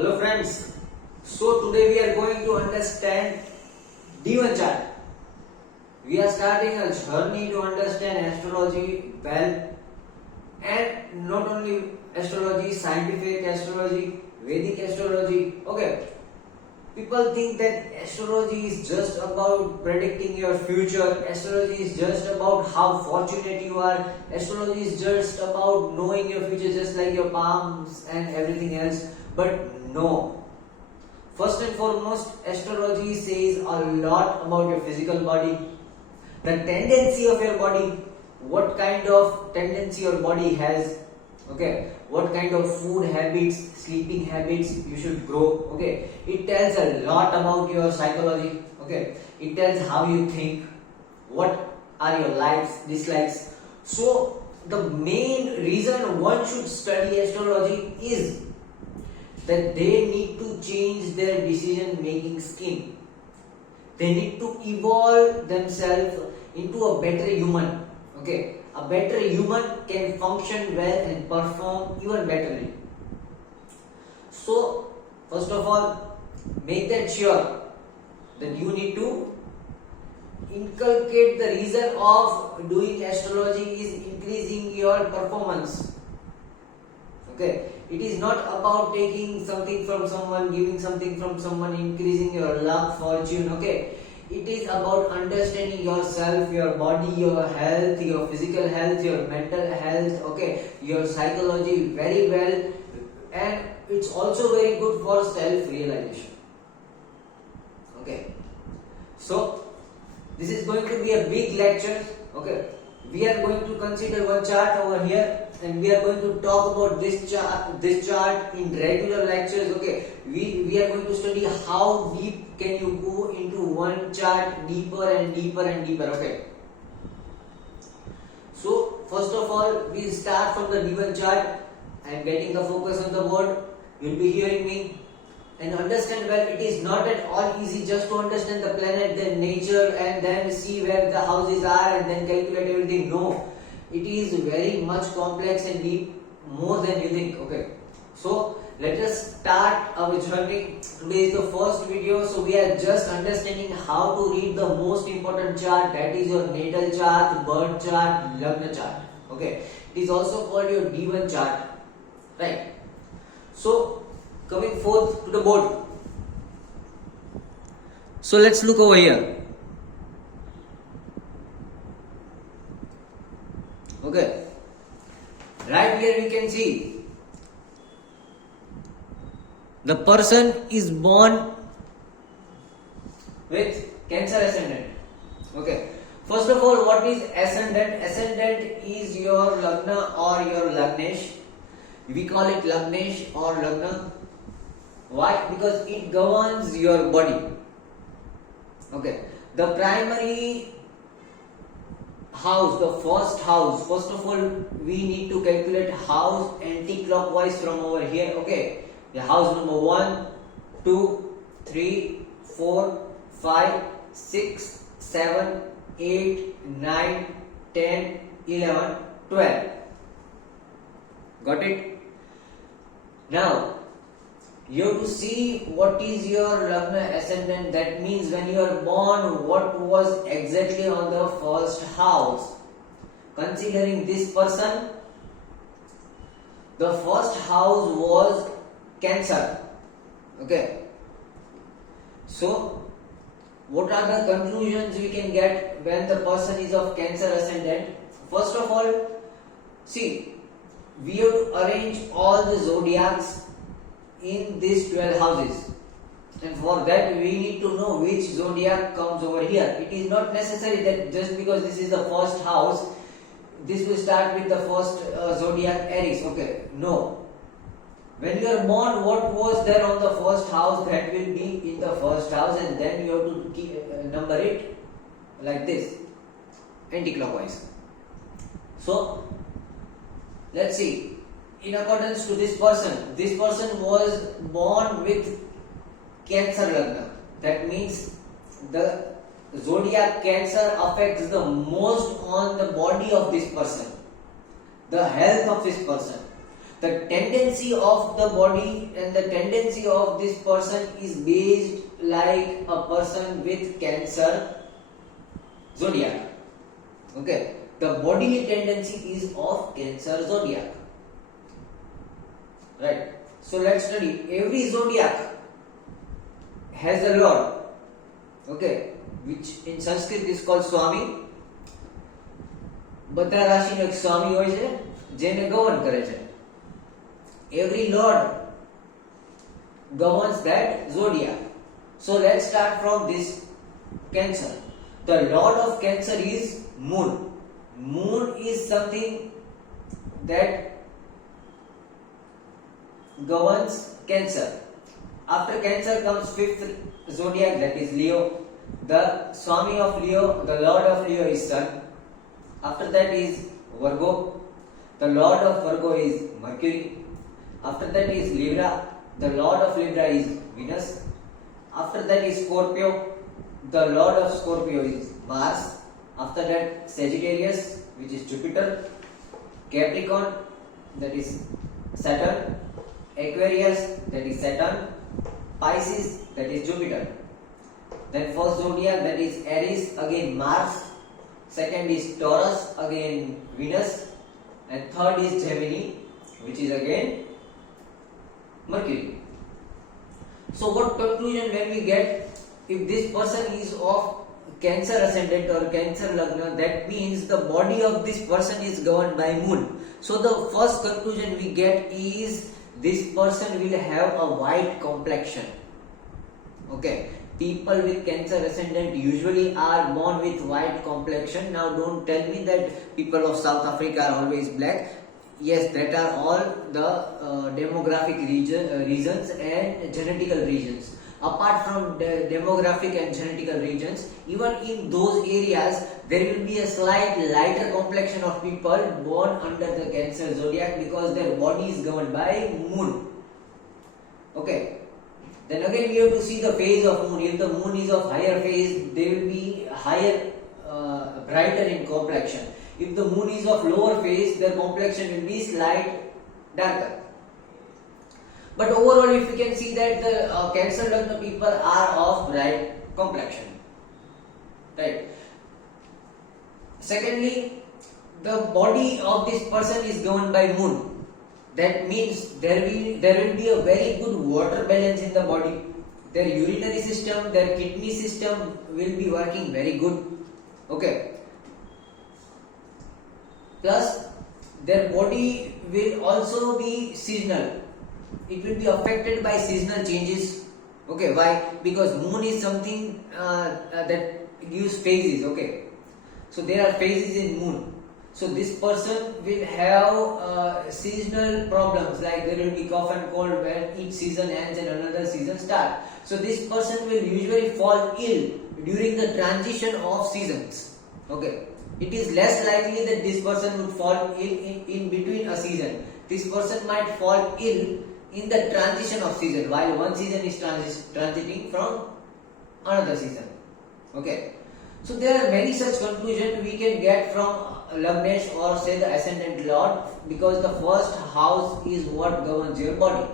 Hello friends, so today we are going to understand D1 chart. We are starting a journey to understand astrology well, and not only astrology, scientific astrology, Vedic astrology. Okay, people think that astrology is just about predicting your future, astrology is just about how fortunate you are, astrology is just about knowing your future just like your palms and everything else. But no. First and foremost, astrology says a lot about your physical body, the tendency of your body, what kind of tendency your body has, okay, what kind of food habits, sleeping habits you should grow, okay. It tells a lot about your psychology, okay. It tells how you think, what are your likes, dislikes. So, the main reason one should study astrology is that they need to change their decision making scheme. They need to evolve themselves into a better human. Okay, a better human can function well and perform even betterly. So, first of all, make that sure that you need to inculcate the reason of doing astrology is increasing your performance. Okay, it is not about taking something from someone, giving something from someone, increasing your luck, fortune. Okay, it is about understanding yourself, your body, your health, your physical health, your mental health. Okay, your psychology very well, and it's also very good for self-realization. Okay, so this is going to be a big lecture. Okay, we are going to consider one chart over here, and we are going to talk about this chart in regular lectures. Okay, we are going to study how deep can you go into one chart, deeper and deeper and deeper. Okay, so first of all, we start from the D1 chart. I am getting the focus on the board. You will be hearing me and understand well. It is not at all easy just to understand the planet, the nature, and then see where the houses are and then calculate everything. No, it is very much complex and deep, more than you think. Okay, so let us start our journey. Today is the first video, so we are just understanding how to read the most important chart, that is your natal chart, birth chart, lagna chart. Okay, it is also called your D1 chart, right? So coming forth to the board. So let's look over here. Okay, right here we can see the person is born with Cancer ascendant. Okay, first of all, what is ascendant? Ascendant is your lagna or your lagnesh. We call it lagnesh or lagna. Why? Because it governs your body. Okay, the primary house, the first house, first of all we need to calculate house anti-clockwise from over here. Okay, the house number 1, 2, 3, 4, 5, 6, 7, 8, 9, 10, 11, 12. Got it? Now you have to see what is your lagna ascendant. That means when you are born, what was exactly on the first house. Considering this person, the first house was Cancer. Okay, so what are the conclusions we can get when the person is of Cancer ascendant? First of all, see, we have to arrange all the zodiacs in these 12 houses, and for that we need to know which zodiac comes over here. It is not necessary that just because this is the first house, this will start with the first zodiac Aries. Okay, no. When you are born, what was there on the first house, that will be in the first house, and then you have to keep, number it like this, anti-clockwise. So let's see. In accordance to this person was born with Cancer lagna. That means the zodiac Cancer affects the most on the body of this person, the health of this person. The tendency of the body and the tendency of this person is based like a person with Cancer zodiac. Okay, the bodily tendency is of Cancer zodiac. Right. So let's study. Every zodiac has a lord. Okay, which in Sanskrit is called Swami. બધા રાશિનો એક સ્વામી હોય છે જેને govern કરે છે. Every lord governs that zodiac. So let's start from this Cancer. The lord of Cancer is Moon. Moon is something that governs Cancer. After Cancer comes fifth zodiac, that is Leo. The Swami of Leo, the lord of Leo is Sun. After that is Virgo. The lord of Virgo is Mercury. After that is Libra. The lord of Libra is Venus. After that is Scorpio. The lord of Scorpio is Mars. After that Sagittarius, which is Jupiter. Capricorn, that is Saturn. Aquarius, that is Saturn. Pisces, that is Jupiter. Then first zodiac, that is Aries, again Mars. Second is Taurus, again Venus. And third is Gemini, which is again Mercury. So what conclusion when we get? If this person is of Cancer ascendant or Cancer lagna, that means the body of this person is governed by Moon. So the first conclusion we get is this person will have a white complexion. Okay, people with Cancer ascendant usually are born with white complexion. Now don't tell me that people of South Africa are always black. Yes, that are all the demographic reasons and genetical regions. Apart from the demographic and genetical regions, even in those areas there will be a slight lighter complexion of people born under the Cancer zodiac because their body is governed by Moon. Okay, then again we have to see the phase of Moon. If the Moon is of higher phase, they will be higher, brighter in complexion. If the Moon is of lower phase, their complexion will be slight darker. But overall, if you can see that the Cancer lagna people are of bright complexion, right? Secondly, the body of this person is governed by Moon. That means there will be a very good water balance in the body. Their urinary system, their kidney system will be working very good. Okay. Plus, their body will also be seasonal. It will be affected by seasonal changes. Okay, why? Because Moon is something that gives phases. Okay, so there are phases in Moon. So this person will have seasonal problems, like there will be cough and cold when each season ends and another season starts. So this person will usually fall ill during the transition of seasons. Okay, it is less likely that this person would fall ill in between a season. This person might fall ill in the transition of season, while one season is transiting from another season. Okay, so there are many such conclusions we can get from Lagnesh or say the ascendant lord, because the first house is what governs your body.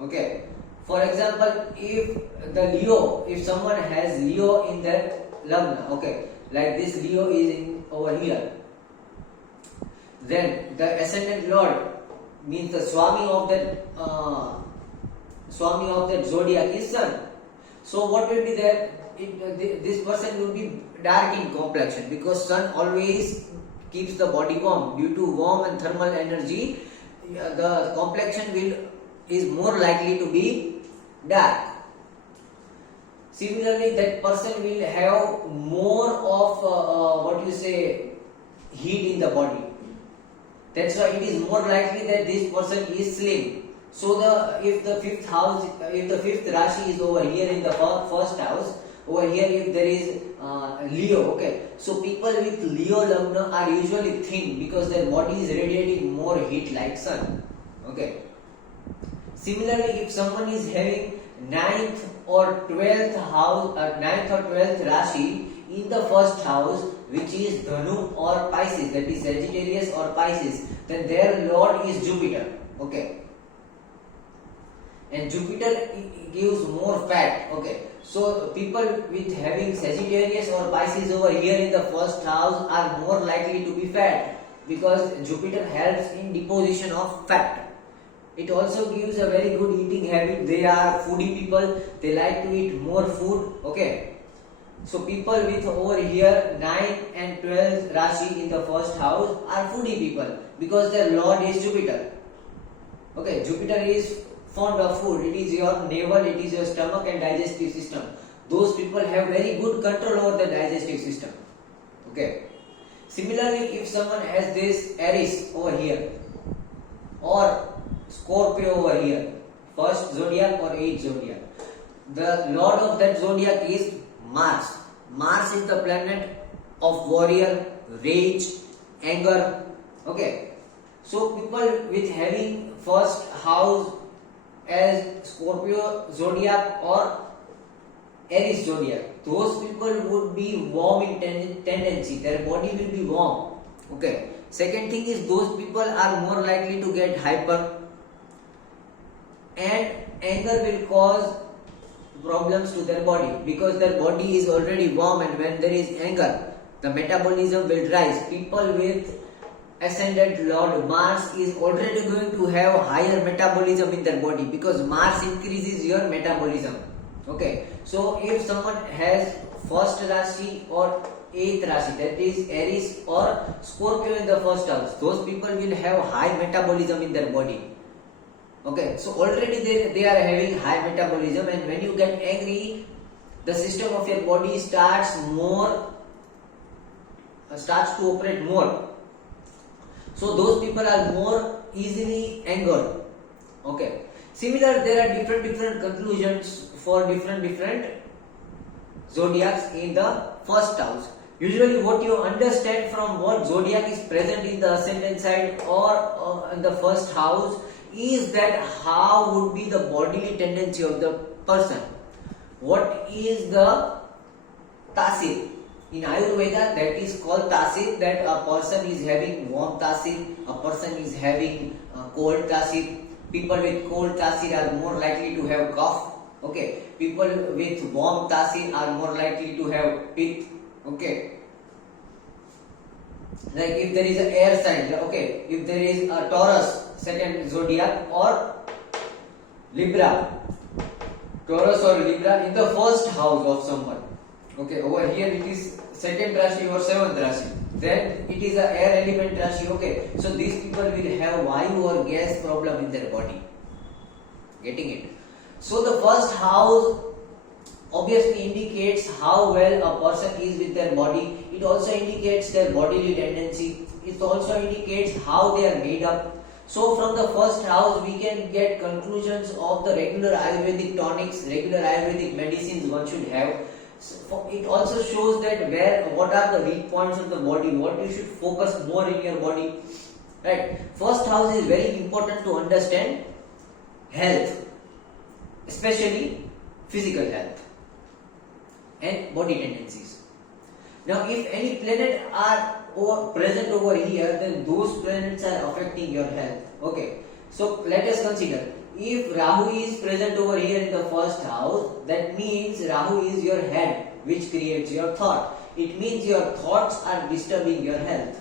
Okay, for example, if someone has Leo in their Lagna, okay, like this Leo is over here, then the ascendant lord means the Swami of that zodiac is Sun. So what will be there? This person will be dark in complexion because Sun always keeps the body warm. Due to warm and thermal energy, the complexion is more likely to be dark. Similarly, that person will have more of heat in the body. That's why it is more likely that this person is slim. So if the fifth Rashi is over here in the first house, over here if there is Leo, okay, so people with Leo lagna are usually thin because their body is radiating more heat like Sun. Okay. Similarly, if someone is having 9th or 12th Rashi in the first house, which is Dhanu or Pisces, that is Sagittarius or Pisces, then their lord is Jupiter. Okay, and Jupiter gives more fat. Okay, so people with having Sagittarius or Pisces over here in the first house are more likely to be fat, because Jupiter helps in deposition of fat. It also gives a very good eating habit. They are foodie people. They like to eat more food. Okay, so people with over here 9 and 12 Rashi in the first house are foodie people, because their lord is Jupiter. Okay, Jupiter is fond of food. It is your navel, it is your stomach and digestive system. Those people have very good control over the digestive system. Okay. Similarly, if someone has this Aries over here or Scorpio over here, first zodiac or eighth zodiac, the lord of that zodiac is Mars. Mars is the planet of warrior, rage, anger. Okay. So people with having first house as Scorpio zodiac or Aries zodiac, those people would be warm in tendency. Their body will be warm. Okay. Second thing is, those people are more likely to get hyper, and anger will cause problems to their body, because their body is already warm, and when there is anger, the metabolism will rise. People with ascendant lord Mars is already going to have higher metabolism in their body, because Mars increases your metabolism. Okay, so if someone has first Rashi or eighth Rashi, that is Aries or Scorpio in the first house, those people will have high metabolism in their body. Okay, so already they are having high metabolism, and when you get angry, the system of your body starts to operate more. So those people are more easily angered. Okay. Similar, there are different conclusions for different zodiacs in the first house. Usually, what you understand from what zodiac is present in the ascendant side or in the first house is that how would be the bodily tendency of the person. What is the tasir? In Ayurveda, that is called tasir, that a person is having warm tasir, a person is having cold tasir. People with cold tasir are more likely to have cough. Okay. People with warm tasir are more likely to have pith. Okay. Like if there is an air sign, okay, if there is a Taurus, second zodiac, or Libra, Taurus or Libra in the first house of someone. Okay, over here it is second Rashi or seventh Rashi. Then it is a air element Rashi. Okay, so these people will have Vayu or gas problem in their body. Getting it? So the first house obviously indicates how well a person is with their body. It also indicates their bodily tendency. It also indicates how they are made up. So from the first house we can get conclusions of the regular Ayurvedic tonics, regular Ayurvedic medicines one should have. So it also shows that what are the weak points of the body, what you should focus more in your body. Right? First house is very important to understand health, especially physical health and body tendencies. Now, if any planet are present over here, then those planets are affecting your health. Okay. So let us consider, if Rahu is present over here in the first house, that means Rahu is your head, which creates your thought. It means your thoughts are disturbing your health.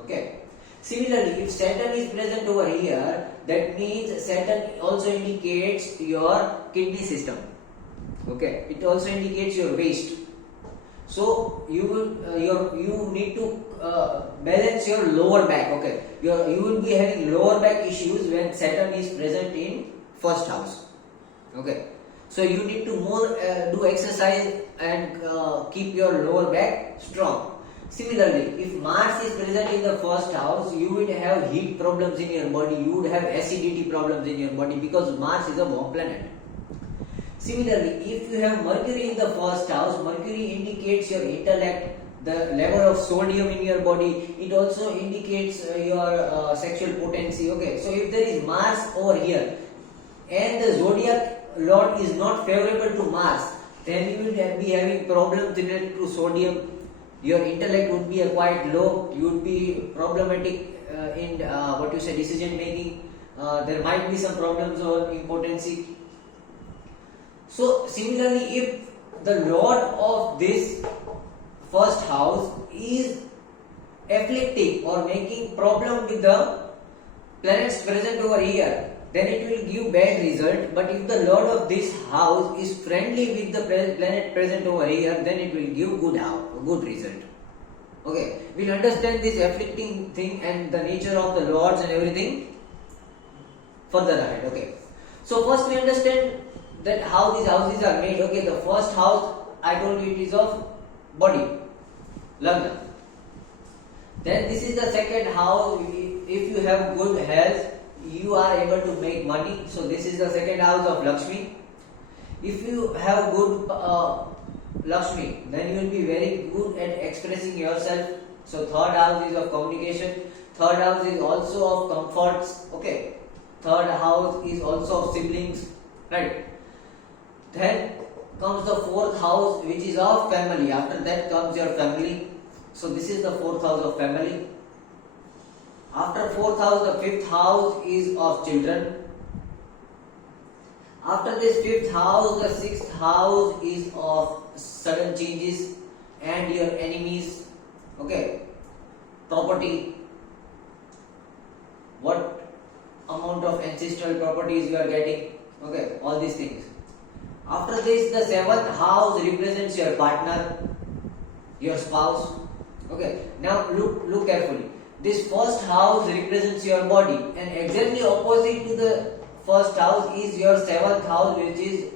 Okay. Similarly, if Saturn is present over here, that means Saturn also indicates your kidney system. Okay. It also indicates your waist. So you need to balance your lower back. Okay, you will be having lower back issues when Saturn is present in first house. Okay, so you need to more do exercise and keep your lower back strong. Similarly, if Mars is present in the first house, you will have heat problems in your body. You would have acidity problems in your body, because Mars is a warm planet. Similarly, if you have Mercury in the first house, Mercury indicates your intellect, the level of sodium in your body. It also indicates your sexual potency. Okay, so if there is Mars over here and the zodiac lord is not favorable to Mars, then you will be having problems related to sodium. Your intellect would be quite low. You would be problematic in what you say decision making. There might be some problems or impotency. So similarly, if the lord of this first house is afflicting or making problem with the planets present over here, then it will give bad result. But if the lord of this house is friendly with the planet present over here, then it will give good result. Okay, we'll understand this afflicting thing and the nature of the lords and everything further ahead. Okay, so first we understand that how these houses are made. Okay, the first house I told you it is of body, lagna. Then this is the second house. If you have good health, you are able to make money. So this is the second house of Lakshmi. If you have good Lakshmi, then you will be very good at expressing yourself. So third house is of communication. Third house is also of comforts. Okay. Third house is also of siblings. Right. Then comes the fourth house, which is of family. After that comes your family. So this is the fourth house of family. After fourth house, the fifth house is of children. After this fifth house, the sixth house is of sudden changes and your enemies. Okay, property. What amount of ancestral properties you are getting? Okay, all these things. After this, the seventh house represents your partner, your spouse. Okay, now look carefully. This first house represents your body, and exactly opposite to the first house is your seventh house, which is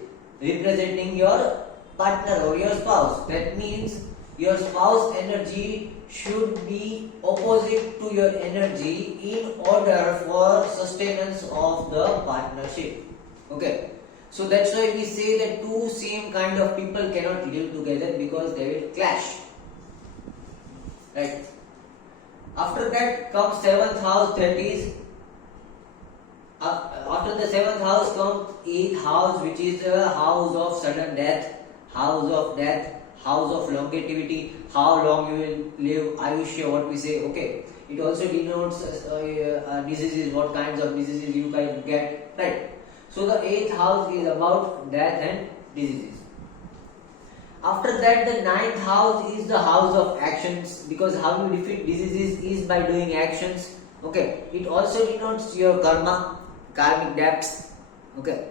representing your partner or your spouse. That means your spouse energy should be opposite to your energy in order for sustenance of the partnership. Okay, so that's why we say that two same kind of people cannot live together because they will clash. Right. After that comes seventh house, that is after the seventh house comes eighth house, which is the house of sudden death, house of death, house of longevity, how long you will live, Ayushya, what we say. Okay, it also denotes diseases, what kinds of diseases you can get. Right. So the eighth house is about death and diseases. After that, the ninth house is the house of actions, because how you defeat diseases is by doing actions. Okay, it also denotes your karma, karmic debts. Okay,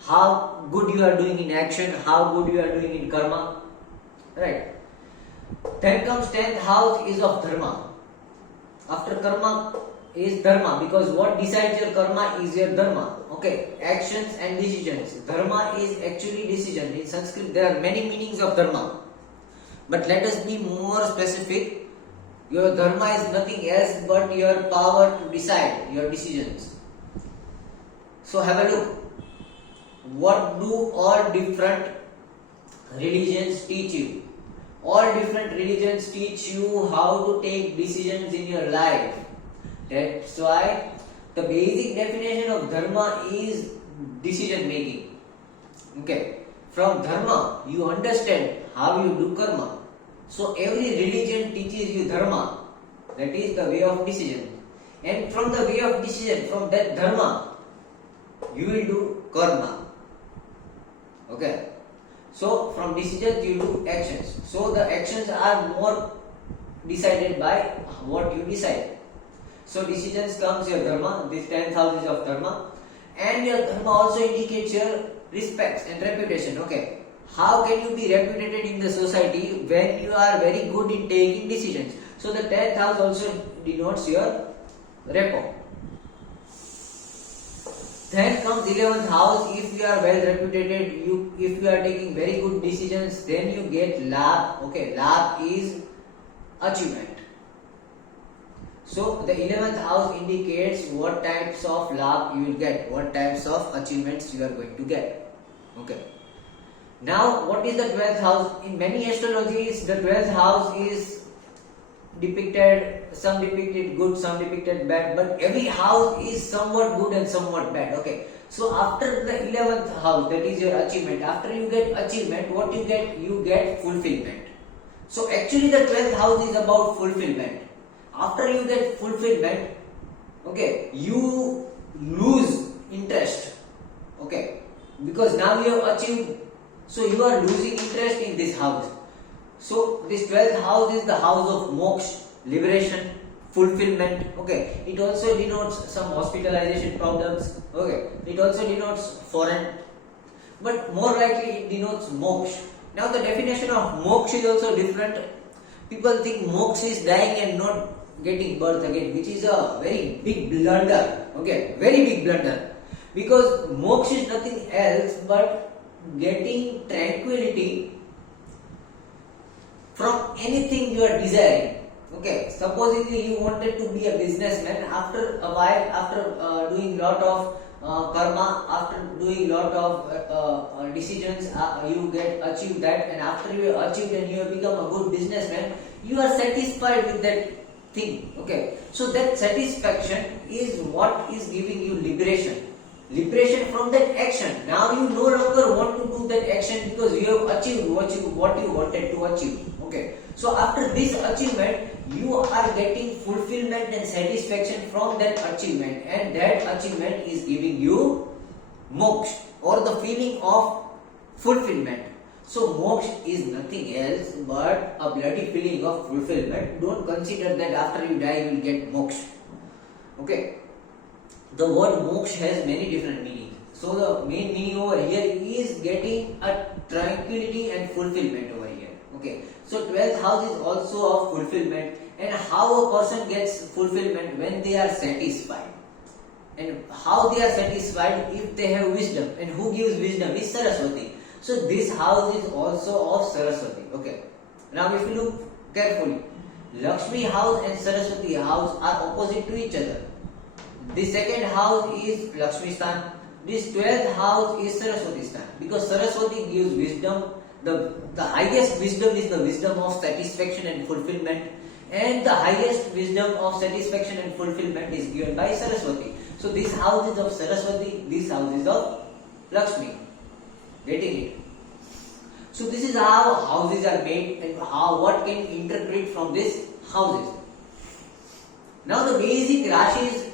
how good you are doing in action, how good you are doing in karma. Right. Then comes 10th house is of dharma. After karma is dharma, because what decides your karma is your dharma. Okay, actions and decisions. Dharma is actually decision. In Sanskrit, there are many meanings of dharma. But let us be more specific. Your dharma is nothing else but your power to decide, your decisions. So have a look. What do all different religions teach you? All different religions teach you how to take decisions in your life. That's why the basic definition of dharma is decision making. Okay. From dharma, you understand how you do karma. So every religion teaches you dharma. That is the way of decision. And from the way of decision, from that dharma, you will do karma. Okay. So from decisions you do actions. So the actions are more decided by what you decide. So decisions comes your dharma, this 10th house is of dharma, and your dharma also indicates your respects and reputation. Okay, how can you be reputed in the society when you are very good in taking decisions? So the 10th house also denotes your repo. Then comes 11th house. If you are well reputed, if you are taking very good decisions, then you get labh. Okay, labh is achievement. So the 11th house indicates what types of labh you will get, what types of achievements you are going to get. Okay. Now what is the 12th house? In many astrologies, the 12th house is depicted, some depicted good, some depicted bad, but every house is somewhat good and somewhat bad. Okay. So after the 11th house, that is your achievement, after you get achievement, what you get? You get fulfillment. So actually the 12th house is about fulfillment. After you get fulfillment, okay, you lose interest, okay, because now you have achieved, so you are losing interest in this house. So this 12th house is the house of moksha, liberation, fulfillment, okay. It also denotes some hospitalization problems, okay. It also denotes foreign, but more likely it denotes moksha. Now the definition of moksha is also different. People think moksha is dying and not getting birth again, which is a very big blunder, okay, very big blunder, because moksha is nothing else but getting tranquility from anything you are desiring. Okay, supposedly you wanted to be a businessman. After a while, after doing lot of karma, after doing lot of decisions, you get achieved that, and after you have achieved and you have become a good businessman, you are satisfied with that thing. Okay, so that satisfaction is what is giving you liberation from that action. Now you no longer want to do that action because you have achieved what you wanted to achieve. Okay, so after this achievement, you are getting fulfillment and satisfaction from that achievement, and that achievement is giving you moksha, or the feeling of fulfillment. So moksha is nothing else but a bloody feeling of fulfillment. Don't consider that after you die you will get moksha. Okay, the word moksha has many different meanings. So the main meaning over here is getting a tranquility and fulfillment over here. Okay, so 12th house is also of fulfillment, and how a person gets fulfillment when they are satisfied. And how they are satisfied? If they have wisdom, and who gives wisdom is Saraswati. So this house is also of Saraswati. Okay, now if you look carefully, Lakshmi house and Saraswati house are opposite to each other. The second house is Lakshmi Stan. This 12th house is Saraswati Stan, because Saraswati gives wisdom. The highest wisdom is the wisdom of satisfaction and fulfillment, and the highest wisdom of satisfaction and fulfillment is given by Saraswati. So this house is of Saraswati, this house is of Lakshmi. Getting it? So this is how houses are made, and what can interpret from these houses. Now the basic rashis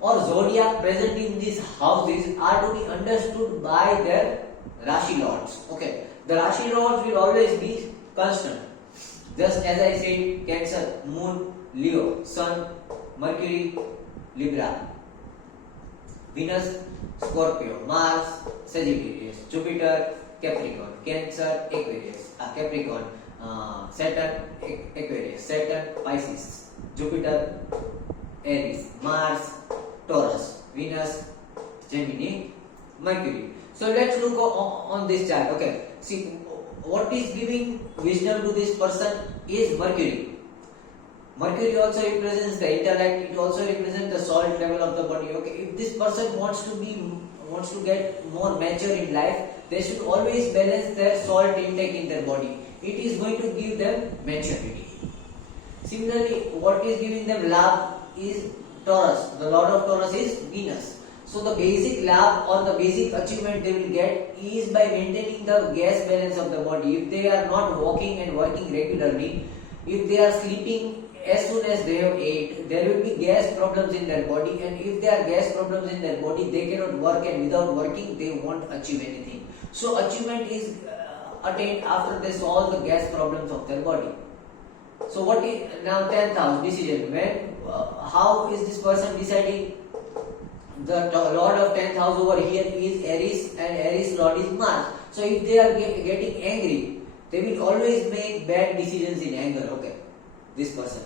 or zodiac present in these houses are to be understood by their rashi lords. Okay, the rashi lords will always be constant. Just as I said, Cancer, Moon, Leo, Sun, Mercury, Libra, Venus, Scorpio, Mars, Sagittarius, Jupiter, Capricorn, Cancer, Aquarius, Capricorn, Saturn, Aquarius, Saturn, Pisces, Jupiter, Aries, Mars, Taurus, Venus, Gemini, Mercury. So let's look on this chart. Okay, see what is giving wisdom to this person is Mercury. Mercury also represents the intellect. It also represents the salt level of the body. Okay, if this person wants to get more mature in life, they should always balance their salt intake in their body. It is going to give them maturity. Similarly, what is giving them labh is Taurus. The lord of Taurus is Venus. So the basic labh or the basic achievement they will get is by maintaining the gas balance of the body. If they are not walking and working regularly, if they are sleeping as soon as they have ate, there will be gas problems in their body, and if there are gas problems in their body, they cannot work, and without working they won't achieve anything. So achievement is attained after they solve the gas problems of their body. So what is now 10th house decision? When how is this person deciding? The lord of 10th house over here is Aries, and Aries lord is Mars. So if they are getting angry, they will always make bad decisions in anger. Okay, this person.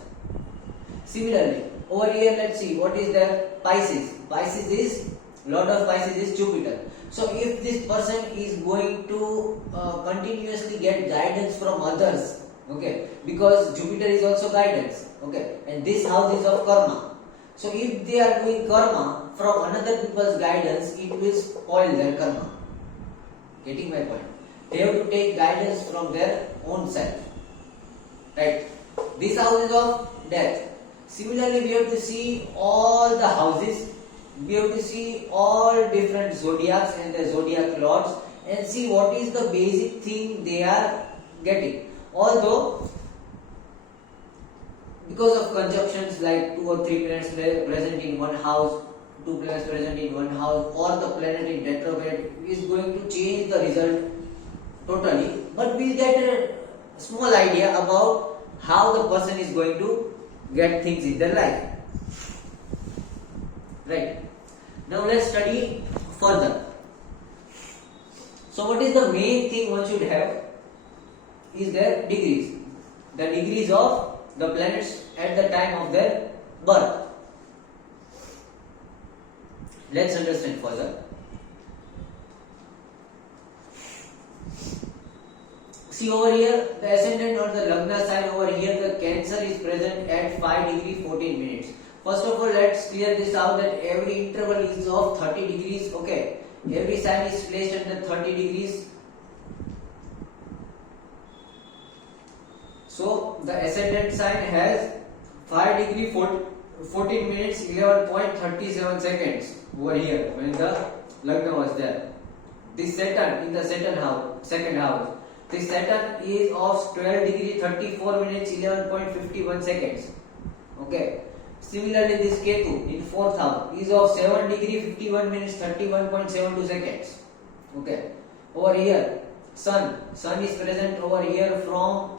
Similarly, over here, let's see what is there. Pisces. Pisces is lord of Pisces is Jupiter. So if this person is going to continuously get guidance from others, okay, because Jupiter is also guidance, okay, and this house is of karma. So if they are doing karma from another people's guidance, it will spoil their karma. Getting my point? They have to take guidance from their own self. Right? This house is of death. Similarly, we have to see all the houses. We have to see all different zodiacs and the zodiac lords, and see what is the basic thing they are getting. Although because of conjunctions like 2 or 3 planets present in one house, 2 planets present in one house, or the planet in retrograde is going to change the result totally, but we'll get a small idea about how the person is going to get things in their life. Right. Now let's study further. So what is the main thing one should have is their degrees. The degrees of the planets at the time of their birth. Let's understand further. See over here, the ascendant or the Lagna sign over here, the Cancer is present at 5 degree 14 minutes. First of all, let's clear this out that every interval is of 30 degrees. Okay, every sign is placed under 30 degrees. So the ascendant sign has 5 degree 14 minutes 11.37 seconds over here when the Lagna was there. This Saturn in the Saturn house, second house. This Saturn is of 12 degree 34 minutes 11.51 seconds. Okay. Similarly, this Ketu in fourth house is of 7 degree 51 minutes 31.72 seconds. Okay. Over here, Sun is present over here from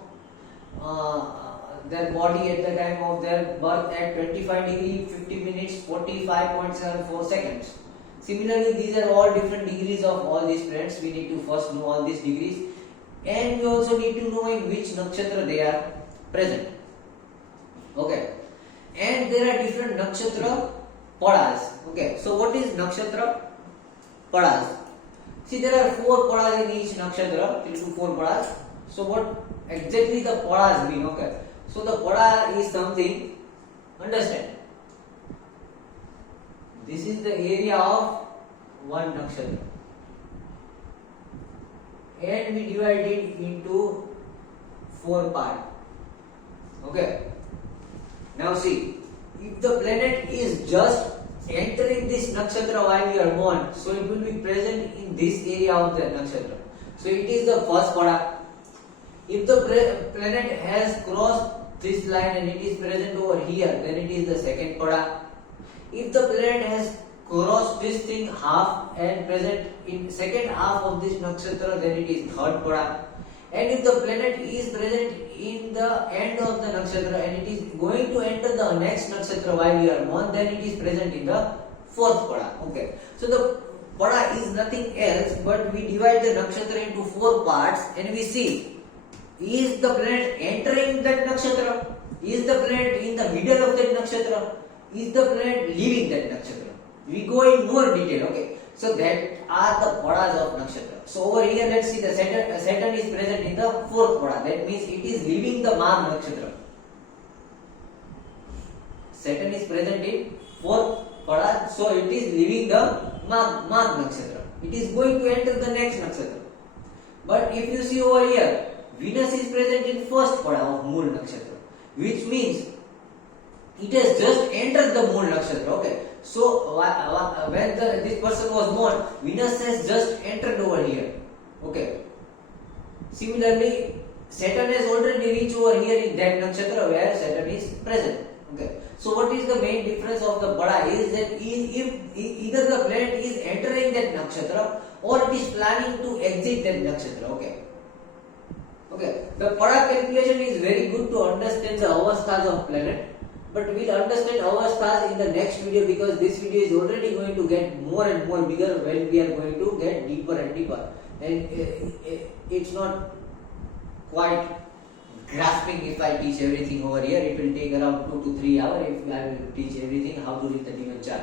their body at the time of their birth at 25 degree 50 minutes 45.74 seconds. Similarly, these are all different degrees of all these planets. We need to first know all these degrees, and we also need to know in which nakshatra they are present. Okay. And there are different nakshatra padas. Okay. So what is nakshatra padas? See, there are 4 padas in each nakshatra, 3 to 4 padas. So what exactly the padas mean? Okay. So the pada is something, understand, this is the area of one nakshatra, and we divide it into 4 parts. Okay. Now see, if the planet is just entering this nakshatra while we are born, so it will be present in this area of the nakshatra. So it is the first pada. If the planet has crossed this line and it is present over here, then it is the second pada. If the planet has crossed this thing half and present in second half of this nakshatra, then it is third pada. And if the planet is present in the end of the nakshatra and it is going to enter the next nakshatra while we are born, then it is present in the fourth pada. Okay. So the pada is nothing else, but we divide the nakshatra into 4 parts and we see, is the planet entering that nakshatra? Is the planet in the middle of that nakshatra? Is the planet leaving that nakshatra? We go in more detail. Okay. So that are the padas of nakshatra. So over here, let's see the Saturn is present in the 4th pada. That means it is leaving the Magh nakshatra. Saturn is present in 4th pada, so it is leaving the Magh nakshatra. It is going to enter the next nakshatra. But if you see over here, Venus is present in 1st pada of Mool nakshatra, which means it has just entered the Mool nakshatra. Okay. So when this person was born, Venus has just entered over here. Okay. Similarly, Saturn has already reached over here in that nakshatra where Saturn is present. Okay. So what is the main difference of the pada is that if either the planet is entering that nakshatra or it is planning to exit that nakshatra. Okay. Okay. The pada calculation is very good to understand the avasthas of planet. But we'll understand avasthas in the next video, because this video is already going to get more and more bigger when we are going to get deeper and deeper. And it's not quite grasping if I teach everything over here. It will take around 2 to 3 hours if I will teach everything how to read the demon chart.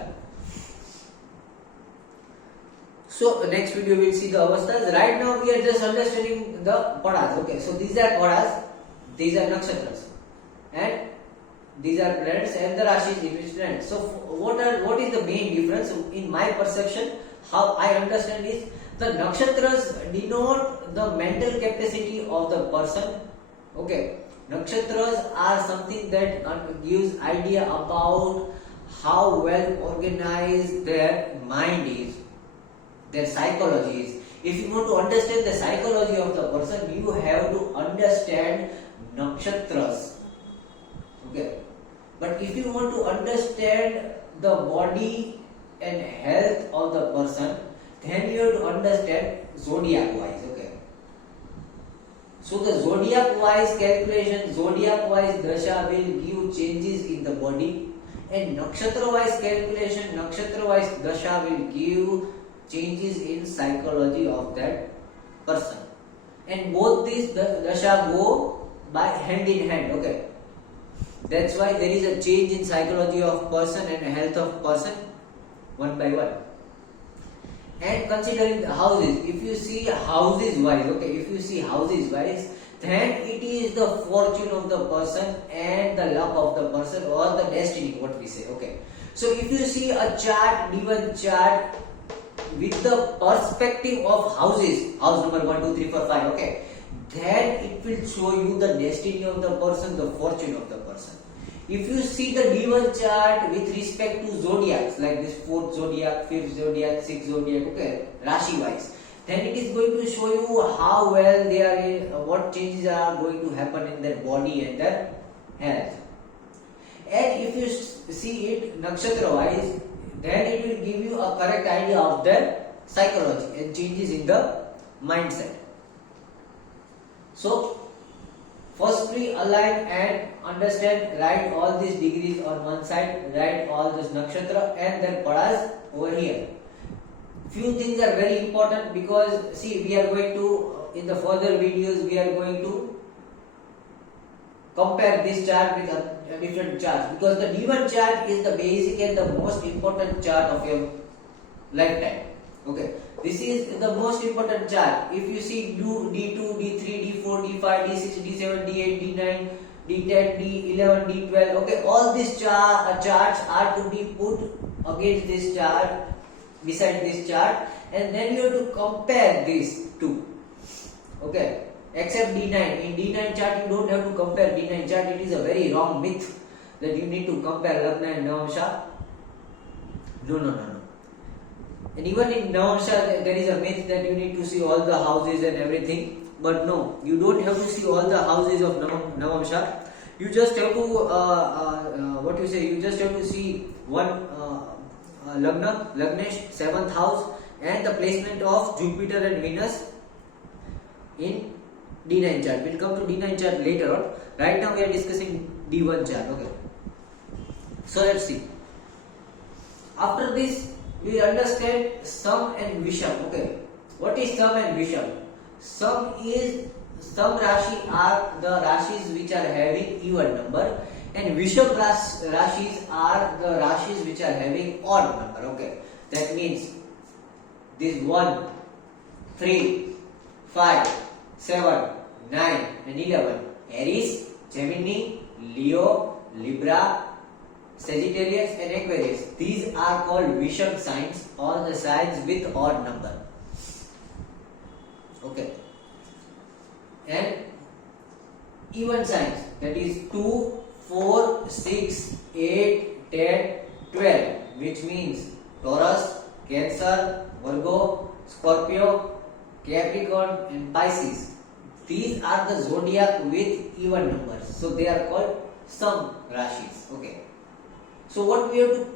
So next video we will see the avasthas. Right now we are just understanding the padas. Okay, so these are padas, these are nakshatras, and these are planets, and the Rashis in which planets. So what is the main difference? In my perception, how I understand is, the nakshatras denote the mental capacity of the person. Okay, nakshatras are something that gives idea about how well organized their mind is, their psychology is. If you want to understand the psychology of the person, you have to understand nakshatras. Okay, but if you want to understand the body and health of the person, then you have to understand zodiac wise. Okay, so the zodiac wise calculation, zodiac wise dasha will give changes in the body, and nakshatra wise calculation, nakshatra wise dasha will give changes in psychology of that person, and both these dasha go by hand in hand. Okay, that's why there is a change in psychology of person and health of person one by one. And considering the houses, if you see houses wise, okay, if you see houses wise, then it is the fortune of the person and the luck of the person or the destiny, what we say. Okay, so if you see a chart, given chart with the perspective of houses, house number 1, 2, 3, 4, 5, okay, then it will show you the destiny of the person, the fortune of the person. If you see the given chart with respect to zodiacs, like this 4th zodiac, 5th zodiac, 6th zodiac, okay, Rashi wise, then it is going to show you how well they are in, what changes are going to happen in their body and their health. And if you see it nakshatra wise, then it will give you a correct idea of their psychology and changes in the mindset. So, firstly, align and understand, write all these degrees on one side, write all this nakshatra and their padas over here. Few things are very important because see, we are going to, in the further videos, we are going to compare this chart with a different charts, because the given chart is the basic and the most important chart of your lifetime. Okay, this is the most important chart. If you see D2, D3, D4, D5, D6, D7, D8, D9, D10, D11, D12, okay, all these charts are to be put against this chart, beside this chart, and then you have to compare these two. Okay, except D9. In D9 chart you don't have to compare D9 chart. It is a very wrong myth that you need to compare Lagna and Navamsha. No. And even in Navamsha there is a myth that you need to see all the houses and everything. But no, you don't have to see all the houses of Navamsha. You just have to you just have to see one Lagnesh, 7th house, and the placement of Jupiter and Venus in D9 chart. We'll come to D9 chart later on. Right now we are discussing D1 chart. Okay. So let's see. After this, we understand Sam and Visham. Okay. What is Sam and Visham? Sam Rashi are the Rashis which are having even number, and Visham Rashis are the Rashis which are having odd number. Okay. That means this 1, 3, 5, 7, 9 and 11. Aries, Gemini, Leo, Libra, Sagittarius and Aquarius. These are called Visham signs, all the signs with odd number. Okay. And even signs, that is 2, 4, 6, 8, 10, 12, which means Taurus, Cancer, Virgo, Scorpio, Capricorn and Pisces. These are the zodiac with even numbers. So they are called Sam Rashis. Okay. So what we have to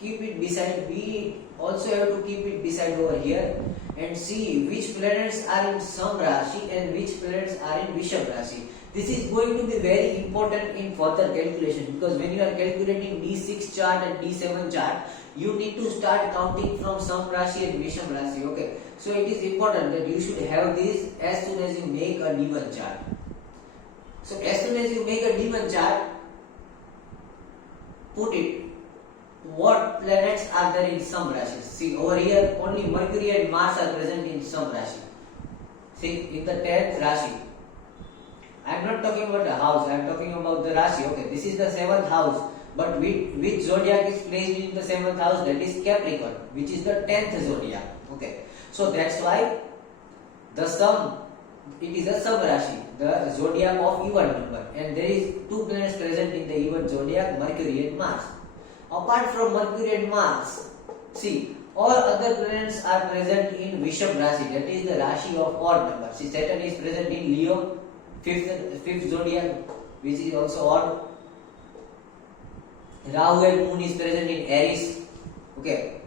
keep it beside, we also have to keep it beside over here and see which planets are in Sam Rashi and which planets are in Visham Rashi. This is going to be very important in further calculation, because when you are calculating D6 chart and D7 chart, you need to start counting from Sam Rashi and Visham Rashi. Okay. So it is important that you should have this as soon as you make a D1 chart. So as soon as you make a D1 chart, put it. What planets are there in Sam Rashi? See over here, only Mercury and Mars are present in Sam Rashi. See in the 10th Rashi. I am not talking about the house, I am talking about the Rashi. Okay, this is the 7th house. But which zodiac is placed in the 7th house? That is Capricorn, which is the 10th zodiac. Okay, so that's why the Sam, it is a Sam Rashi, the zodiac of even number, and there is two planets present in the even zodiac, Mercury and Mars. Apart from Mercury and Mars, see, all other planets are present in Visham Rashi, that is the Rashi of odd numbers. See, Saturn is present in Leo, fifth zodiac, which is also odd. Rahu and Moon is present in Aries. Okay.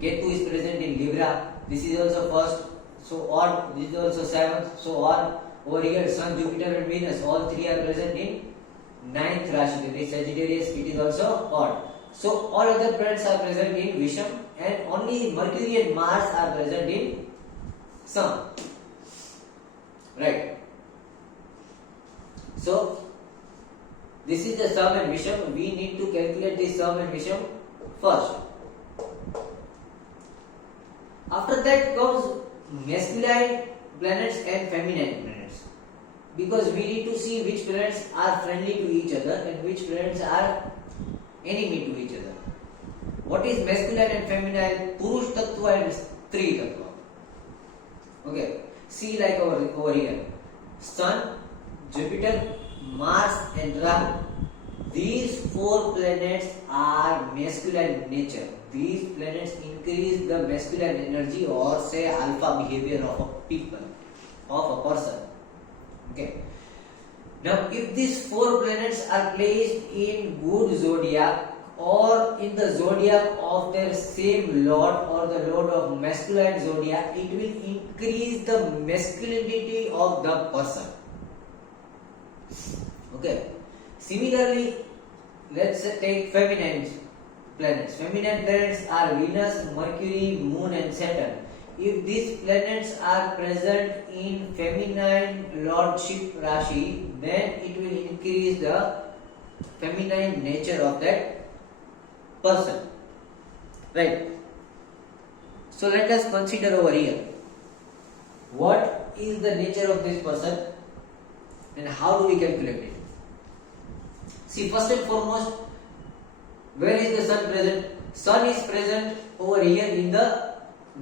Ketu is present in Libra. This is also first. So odd. This is also seventh. So odd. Over here, Sun, Jupiter, and Venus. All three are present in ninth Rashi. That is Sagittarius. It is also odd. So all other planets are present in Visham, and only Mercury and Mars are present in Sun. Right. So this is the sum and Visham. We need to calculate this sum and Visham first. After that comes masculine planets and feminine planets, because we need to see which planets are friendly to each other and which planets are enemy to each other. What is masculine and feminine? Purush Tattva and Stri Tattva. Okay. See, like over here, Sun, Jupiter, Mars and Rahu. These four planets are masculine in nature. These planets increase the masculine energy, or say alpha behavior of a people, of a person. Okay. Now, if these four planets are placed in good zodiac or in the zodiac of their same lord or the lord of masculine zodiac, it will increase the masculinity of the person. Okay. Similarly, let's take feminine planets. Feminine planets are Venus, Mercury, Moon and Saturn. If these planets are present in feminine lordship Rashi, then it will increase the feminine nature of that person. Right. So let us consider over here, what is the nature of this person and how do we calculate it? See, first and foremost, where is the Sun present? Sun is present over here in the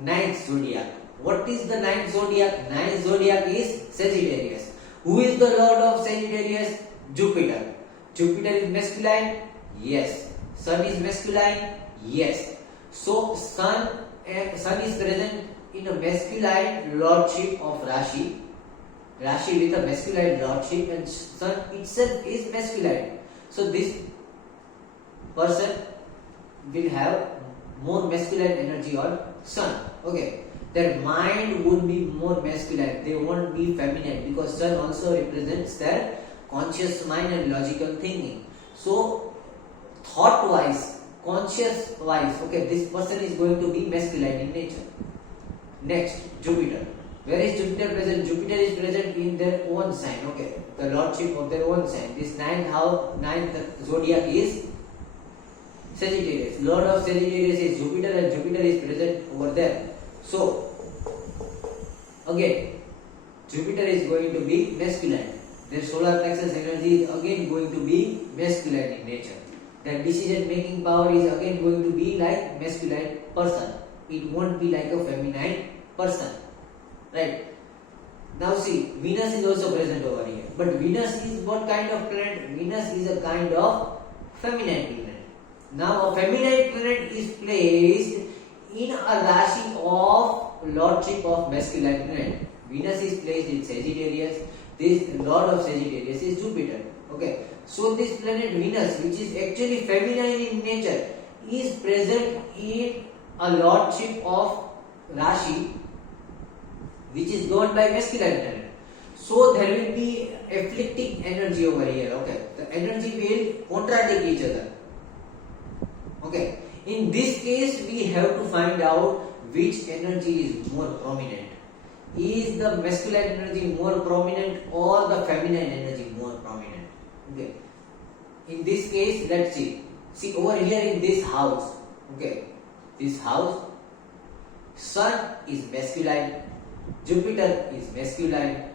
ninth zodiac. What is the ninth zodiac? Ninth zodiac is Sagittarius. Who is the lord of Sagittarius? Jupiter. Jupiter is masculine? Yes. Sun is masculine? Yes. So Sun is present in a masculine lordship of Rashi. Rashi with a masculine lordship, and Sun itself is masculine. So this person will have more masculine energy on Sun. Okay. Their mind would be more masculine. They won't be feminine, because Sun also represents their conscious mind and logical thinking. So thought wise, conscious wise, okay, this person is going to be masculine in nature. Next, Jupiter. Where is Jupiter present? Jupiter is present in their own sign. Okay, the lordship of their own sign. This ninth zodiac is Sagittarius. Lord of Sagittarius is Jupiter, and Jupiter is present over there. So again, Jupiter is going to be masculine. Their solar plexus energy is again going to be masculine in nature. Their decision making power is again going to be like masculine person. It won't be like a feminine person. Right. Now see, Venus is also present over here. But Venus is what kind of planet? Venus is a kind of feminine planet. Now a feminine planet is placed in a Rashi of lordship of masculine planet. Venus is placed in Sagittarius. This lord of Sagittarius is Jupiter. Okay. So this planet Venus, which is actually feminine in nature, is present in a lordship of Rashi, which is governed by masculine planet. So there will be afflicting energy over here. Okay. The energy will contradict each other. Okay. In this case, we have to find out which energy is more prominent. Is the masculine energy more prominent or the feminine energy more prominent? Okay. In this case, let's see. See over here in this house. Okay. This house, Sun is masculine, Jupiter is masculine.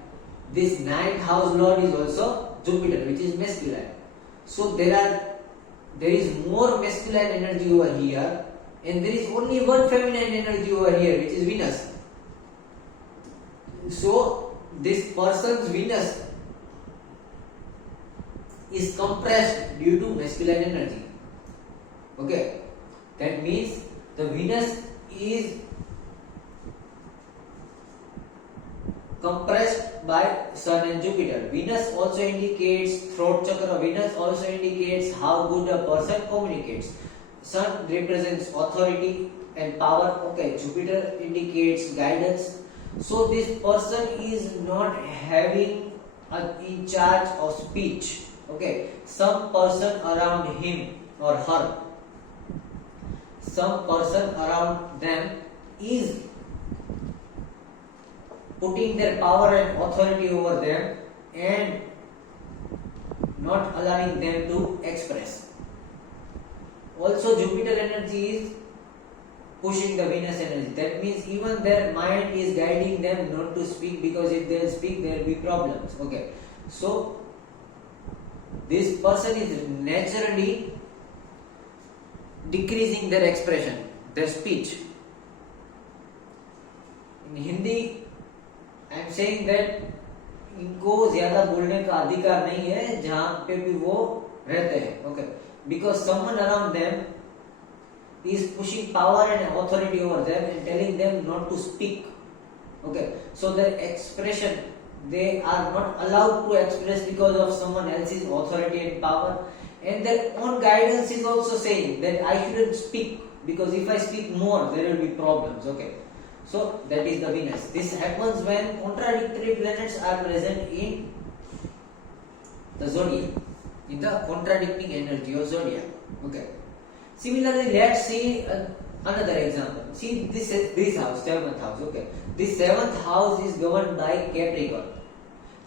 This ninth house lord is also Jupiter, which is masculine. So there is more masculine energy over here, and there is only one feminine energy over here, which is Venus. So this person's Venus is compressed due to masculine energy. Okay, that means the Venus is compressed by Sun and Jupiter. Venus also indicates throat chakra. Venus also indicates how good a person communicates. Sun represents authority and power. Okay, Jupiter indicates guidance. So this person is not having in charge of speech. Okay, some person around him or her, some person around them is putting their power and authority over them and not allowing them to express. Also, Jupiter energy is pushing the Venus energy. That means even their mind is guiding them not to speak, because if they speak, there will be problems. Okay, so this person is naturally decreasing their expression, their speech. In Hindi, I am saying that इनको ज्यादा बोलने का अधिकार नहीं है जहां पे भी वो रहते हैं. Okay, because someone around them is pushing power and authority over them and telling them not to speak. Okay, so their expression, they are not allowed to express because of someone else's authority and power, and their own guidance is also saying that I shouldn't speak, because if I speak more there will be problems. Okay, so that is the Venus. This happens when contradictory planets are present in the zodiac, in the contradicting energy of zodiac. Okay, similarly, let's see another example. See this house, 7th house. Okay, this 7th house is governed by Capricorn.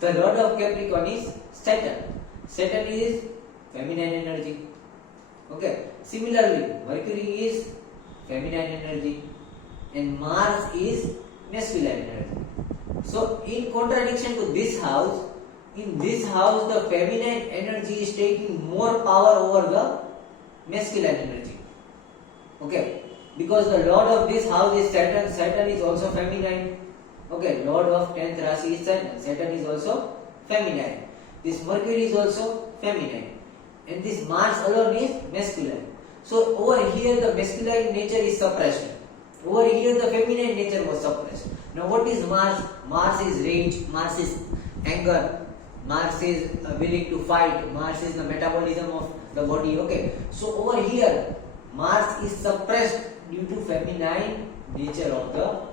The lord of Capricorn is Saturn. Saturn is feminine energy. Okay, similarly, Mercury is feminine energy and Mars is masculine energy. So, in contradiction to this house, in this house the feminine energy is taking more power over the masculine energy. Okay, because the lord of this house is Saturn. Saturn is also feminine. Okay, lord of 10th Rasi is Saturn. Saturn is also feminine. This Mercury is also feminine, and this Mars alone is masculine. So over here the masculine nature is suppressed. Over here the feminine nature was suppressed. Now what is Mars? Mars is rage, Mars is anger, Mars is willing to fight, Mars is the metabolism of the body. Okay, so over here Mars is suppressed due to feminine nature of the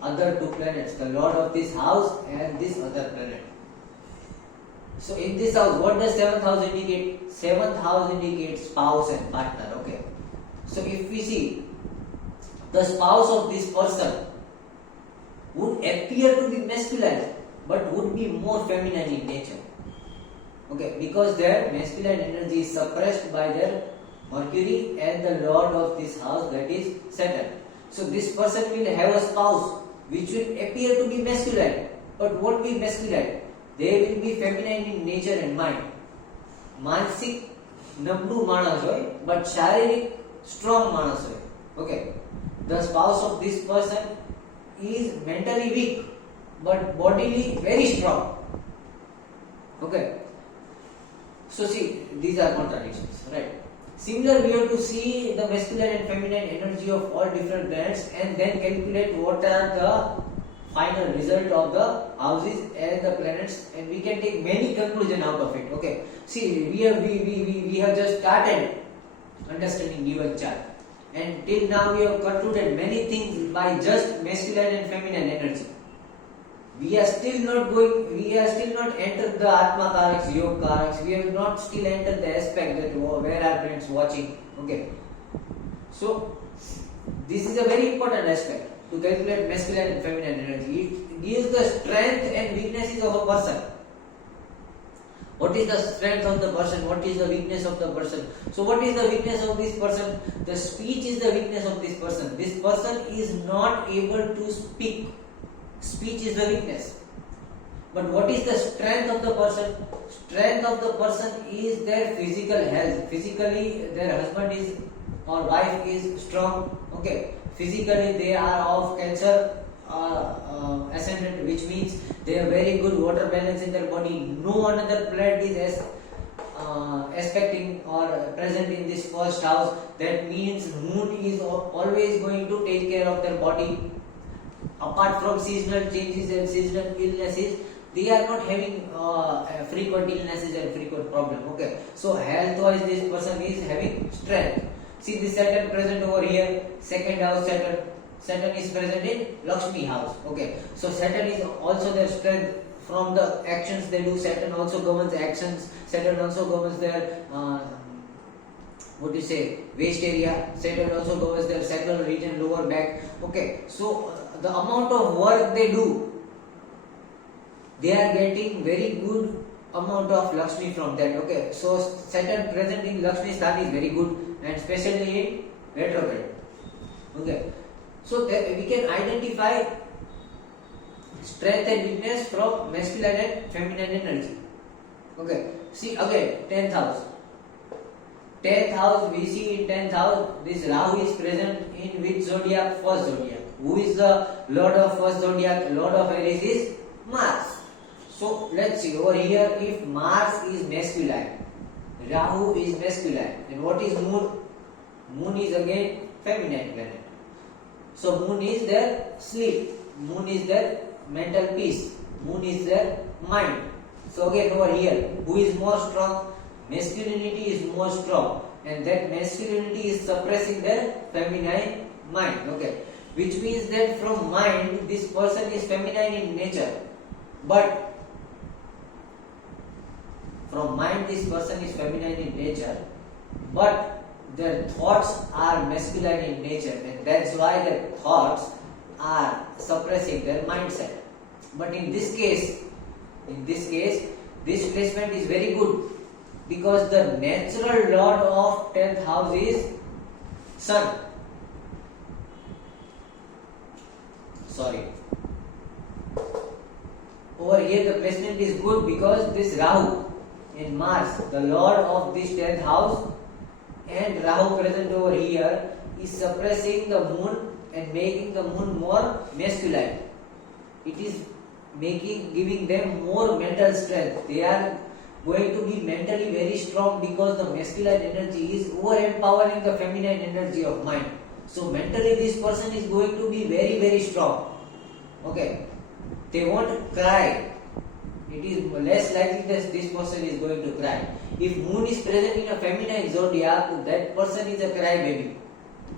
other two planets, the lord of this house and this other planet. So in this house, what does 7th house indicate? 7th house indicates spouse and partner. Okay, so if we see, the spouse of this person would appear to be masculine but would be more feminine in nature. Okay, because their masculine energy is suppressed by their Mercury and the lord of this house, that is Saturn. So this person will have a spouse which will appear to be masculine but won't be masculine. They will be feminine in nature and mind. मानसिक नबળું માણસ હોય but શારીરિક strong માણસ હોય. Okay, the spouse of this person is mentally weak but bodily very strong. Okay, so see, these are contradictions, right? Similar, we have to see the masculine and feminine energy of all different planets and then calculate what are the final result of the houses and the planets, and we can take many conclusions out of it. Okay, see, we have just started understanding given chart, and till now we have concluded many things by just masculine and feminine energy. We are still not entered the Atma Karaks, Yoga Karaks. We have not still entered the aspect that where are planets watching. Okay, so this is a very important aspect to calculate masculine and feminine energy. It gives the strength and weaknesses of a person. What is the strength of the person? What is the weakness of the person? So what is the weakness of this person? The speech is the weakness of this person. This person is not able to speak. Speech is the weakness. But what is the strength of the person? Strength of the person is their physical health. Physically, their husband is or wife is strong. Okay. Physically, they are of Cancer ascendant, which means they have very good water balance in their body. No another planet is aspecting or present in this first house. That means moon is always going to take care of their body. Apart from seasonal changes and seasonal illnesses, they are not having frequent illnesses and frequent problem. Okay, so health wise this person is having strength. See this Saturn present over here, second house Saturn. Saturn is present in Lakshmi house. Okay, so Saturn is also their strength from the actions they do. Saturn also governs actions. Saturn also governs their what do you say, waist area. Saturn also governs their sacral region, lower back. Okay, so the amount of work they do, they are getting very good amount of Lakshmi from that. Okay, so Saturn present in Lakshmi sthan is very good, and especially in retrograde. Okay, so we can identify strength and weakness from masculine and feminine energy. Okay, see again 10th house. 10th house, we see in 10th house, this Rahu is present in which zodiac? First zodiac. Who is the lord of first zodiac? Lord of Aries is Mars. So let's see over here, if Mars is masculine, Rahu is masculine, and what is Moon? Moon is again feminine planet. So Moon is their sleep, Moon is their mental peace, Moon is their mind. So again over here, who is more strong? Masculinity is more strong, and that masculinity is suppressing their feminine mind. Okay, which means that from mind this person is feminine in nature, but from mind this person is feminine in nature, but their thoughts are masculine in nature, and that's why their thoughts are suppressing their mindset. But in this case, this placement is very good, because the natural lord of 10th house is Sun. Sorry. Over here the placement is good because this Rahu and Mars, the lord of this 10th house, and Rahu present over here is suppressing the Moon and making the Moon more masculine. It is giving them more mental strength. They are going to be mentally very strong because the masculine energy is over empowering the feminine energy of mind. So mentally this person is going to be very, very strong. Okay, they won't cry. It is less likely that this person is going to cry. If Moon is present in a feminine zodiac, that person is a crybaby.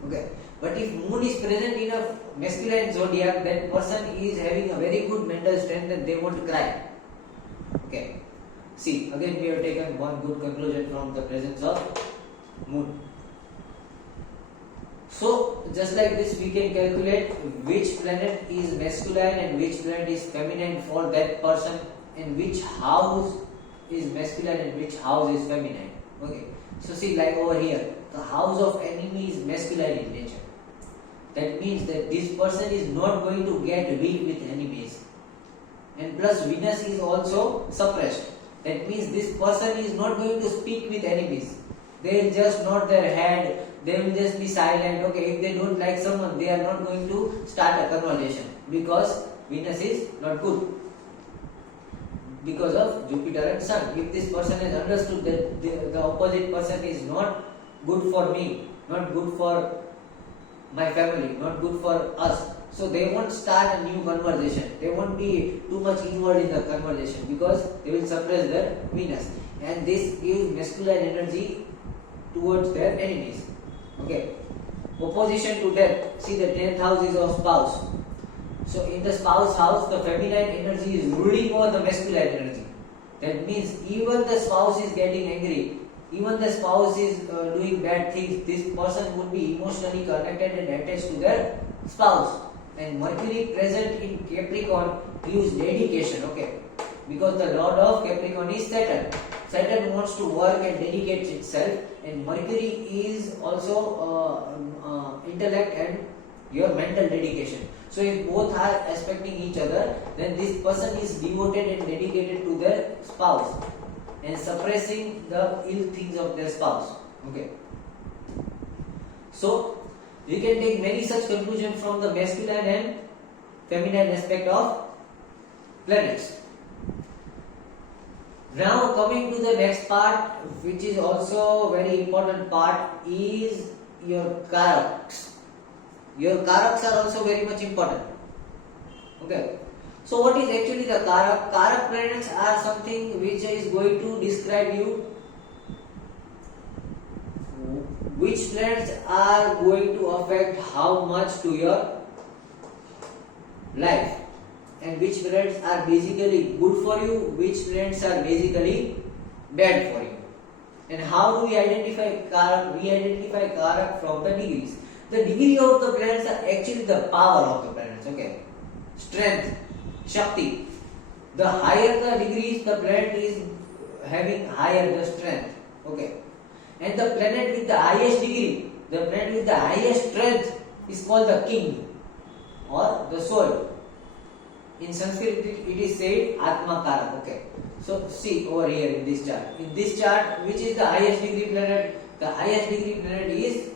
Okay, but if Moon is present in a masculine zodiac, that person is having a very good mental strength and they won't cry. Okay. See, again we have taken one good conclusion from the presence of Moon. So, just like this we can calculate which planet is masculine and which planet is feminine for that person, and which house is masculine and which house is feminine. Okay. So see, like over here, the house of enemy is masculine in nature. That means that this person is not going to get weak with enemies. And plus Venus is also suppressed. That means this person is not going to speak with enemies. They will just nod their head, they will just be silent. Okay, if they don't like someone, they are not going to start a conversation because Venus is not good. Because of Jupiter and Sun. If this person has understood that the opposite person is not good for me, not good for my family, not good for us, so they won't start a new conversation. They won't be too much involved in the conversation because they will suppress their Venus, and this gives masculine energy towards their enemies. Okay. Opposition to that, see the 10th house is of spouse. So in the spouse house, the feminine energy is ruling over the masculine energy. That means even the spouse is getting angry, even the spouse is doing bad things, this person would be emotionally connected and attached to their spouse. And Mercury present in Capricorn gives dedication, okay? Because the lord of Capricorn is Saturn. Saturn wants to work and dedicate itself, and Mercury is also intellect and your mental dedication. So if both are aspecting each other, then this person is devoted and dedicated to their spouse and suppressing the ill things of their spouse. Okay. So we can take many such conclusions from the masculine and feminine aspect of planets. Now coming to the next part, which is also very important part, is your karaks. Your karaks are also very much important. Okay. So what is actually the Karak? Karak planets are something which is going to describe you which planets are going to affect how much to your life, and which planets are basically good for you, which planets are basically bad for you. And how do we identify Karak? We identify Karak from the degrees. The degree of the planets are actually the power of the planets, okay? Strength, Shakti. The higher the degrees, the planet is having higher the strength, okay? And the planet with the highest degree, the planet with the highest strength is called the king or the soul. In Sanskrit it is said Atma Karak, okay? So see over here in this chart. In this chart, which is the highest degree planet? The highest degree planet is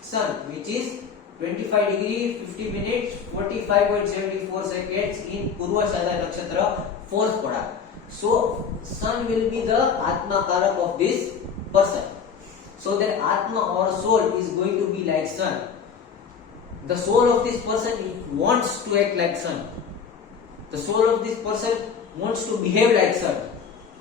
Sun, which is 25 degree 50 minutes 45.74 seconds in Purvashada Nakshatra 4th pada. So Sun will be the Atma Karak of this person. So that Atma or soul is going to be like Sun. The soul of this person wants to act like Sun. The soul of this person wants to behave like Sun.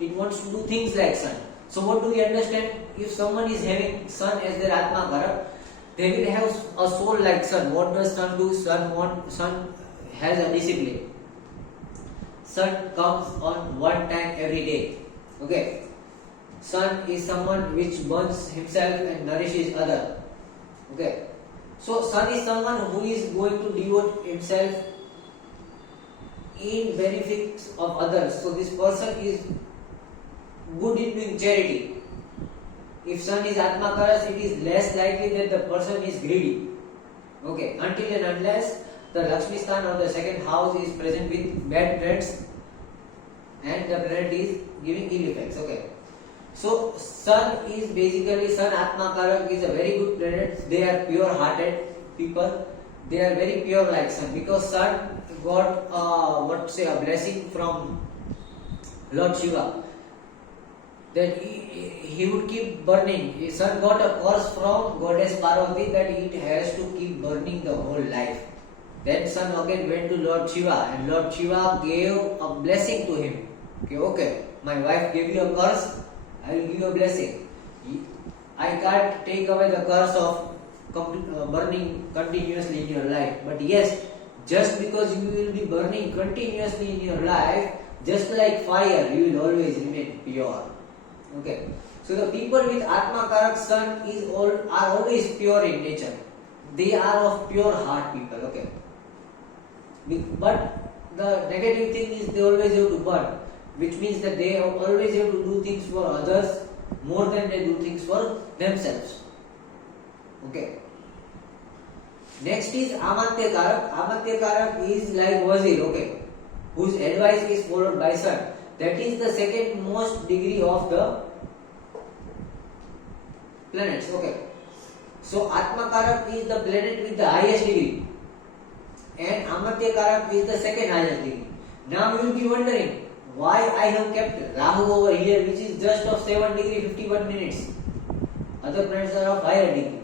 It wants to do things like Sun. So what do we understand? If someone is having Sun as their Atma Karak, they will have a soul like Sun. What does Sun do? Sun has a discipline. Sun comes on one time every day. Okay. Sun is someone which burns himself and nourishes other. Okay. So Sun is someone who is going to devote himself in benefits of others. So this person is good in doing charity. If Sun is Atma Karak, it is less likely that the person is greedy. Okay, until and unless the Lakshmi Sthan or the second house is present with bad planets and the planet is giving ill effects. Okay, so Sun is basically, Sun Atma Karak is a very good planet. They are pure hearted people. They are very pure like Sun, because Sun got a blessing from Lord Shiva, that he would keep burning. His Sun got a curse from Goddess Parvati that it has to keep burning the whole life. Then Sun again went to Lord Shiva, and Lord Shiva gave a blessing to him. Okay, my wife gave you a curse, I will give you a blessing. I can't take away the curse of burning continuously in your life. But yes, just because you will be burning continuously in your life, just like fire, you will always remain pure. Okay. So the people with Atma Karak Sun are always pure in nature. They are of pure heart people. Okay. But the negative thing is they always have to burn, which means that they always have to do things for others more than they do things for themselves. Okay. Next is Amatya Karak. Amatya Karak is like Wazir, okay, whose advice is followed by Sun. That is the second most degree of the planets. Okay. So Atma Karak is the planet with the highest degree, and Amatya Karak is the second highest degree. Now you will be wondering why I have kept Rahu over here, which is just of 7 degree 51 minutes. Other planets are of higher degree.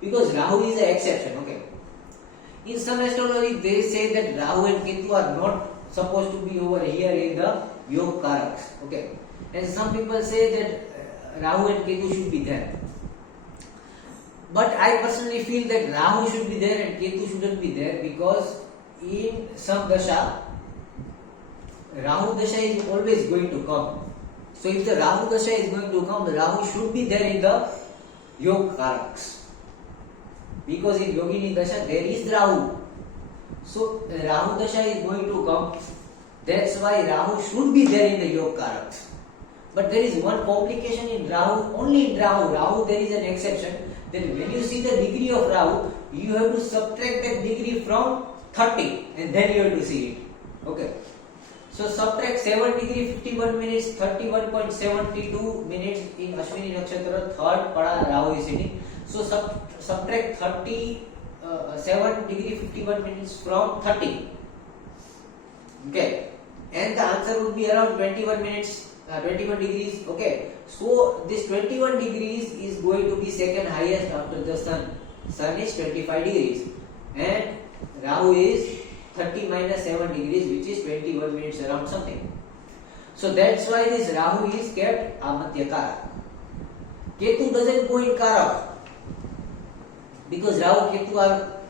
Because Rahu is an exception, okay. In some astrology, they say that Rahu and Ketu are not supposed to be over here in the Yog Karaks, okay. And some people say that Rahu and Ketu should be there. But I personally feel that Rahu should be there and Ketu shouldn't be there, because in some dasha, Rahu dasha is always going to come. So if the Rahu dasha is going to come, Rahu should be there in the Yog Karaks. Because in Yogini Dasha there is Rahu. So Rahu Dasha is going to come. That's why Rahu should be there in the Yoga Karaks. But there is one complication in Rahu, only in Rahu. Rahu there is an exception. That when you see the degree of Rahu, you have to subtract that degree from 30 and then you have to see it. Okay. So subtract 7 degree 51 minutes, 31.72 minutes in Ashwini Nakshatra, 3rd pada Rahu is sitting. So subtract 7 degree 51 minutes from 30. Okay. And the answer would be around 21 minutes, 21 degrees. Okay. So this 21 degrees is going to be second highest after the Sun. Sun is 25 degrees and Rahu is 30 minus 7 degrees, which is 21 minutes around something. So that's why this Rahu is kept Amatya Karak. Ketu doesn't go in Karak because Rahu Ketu are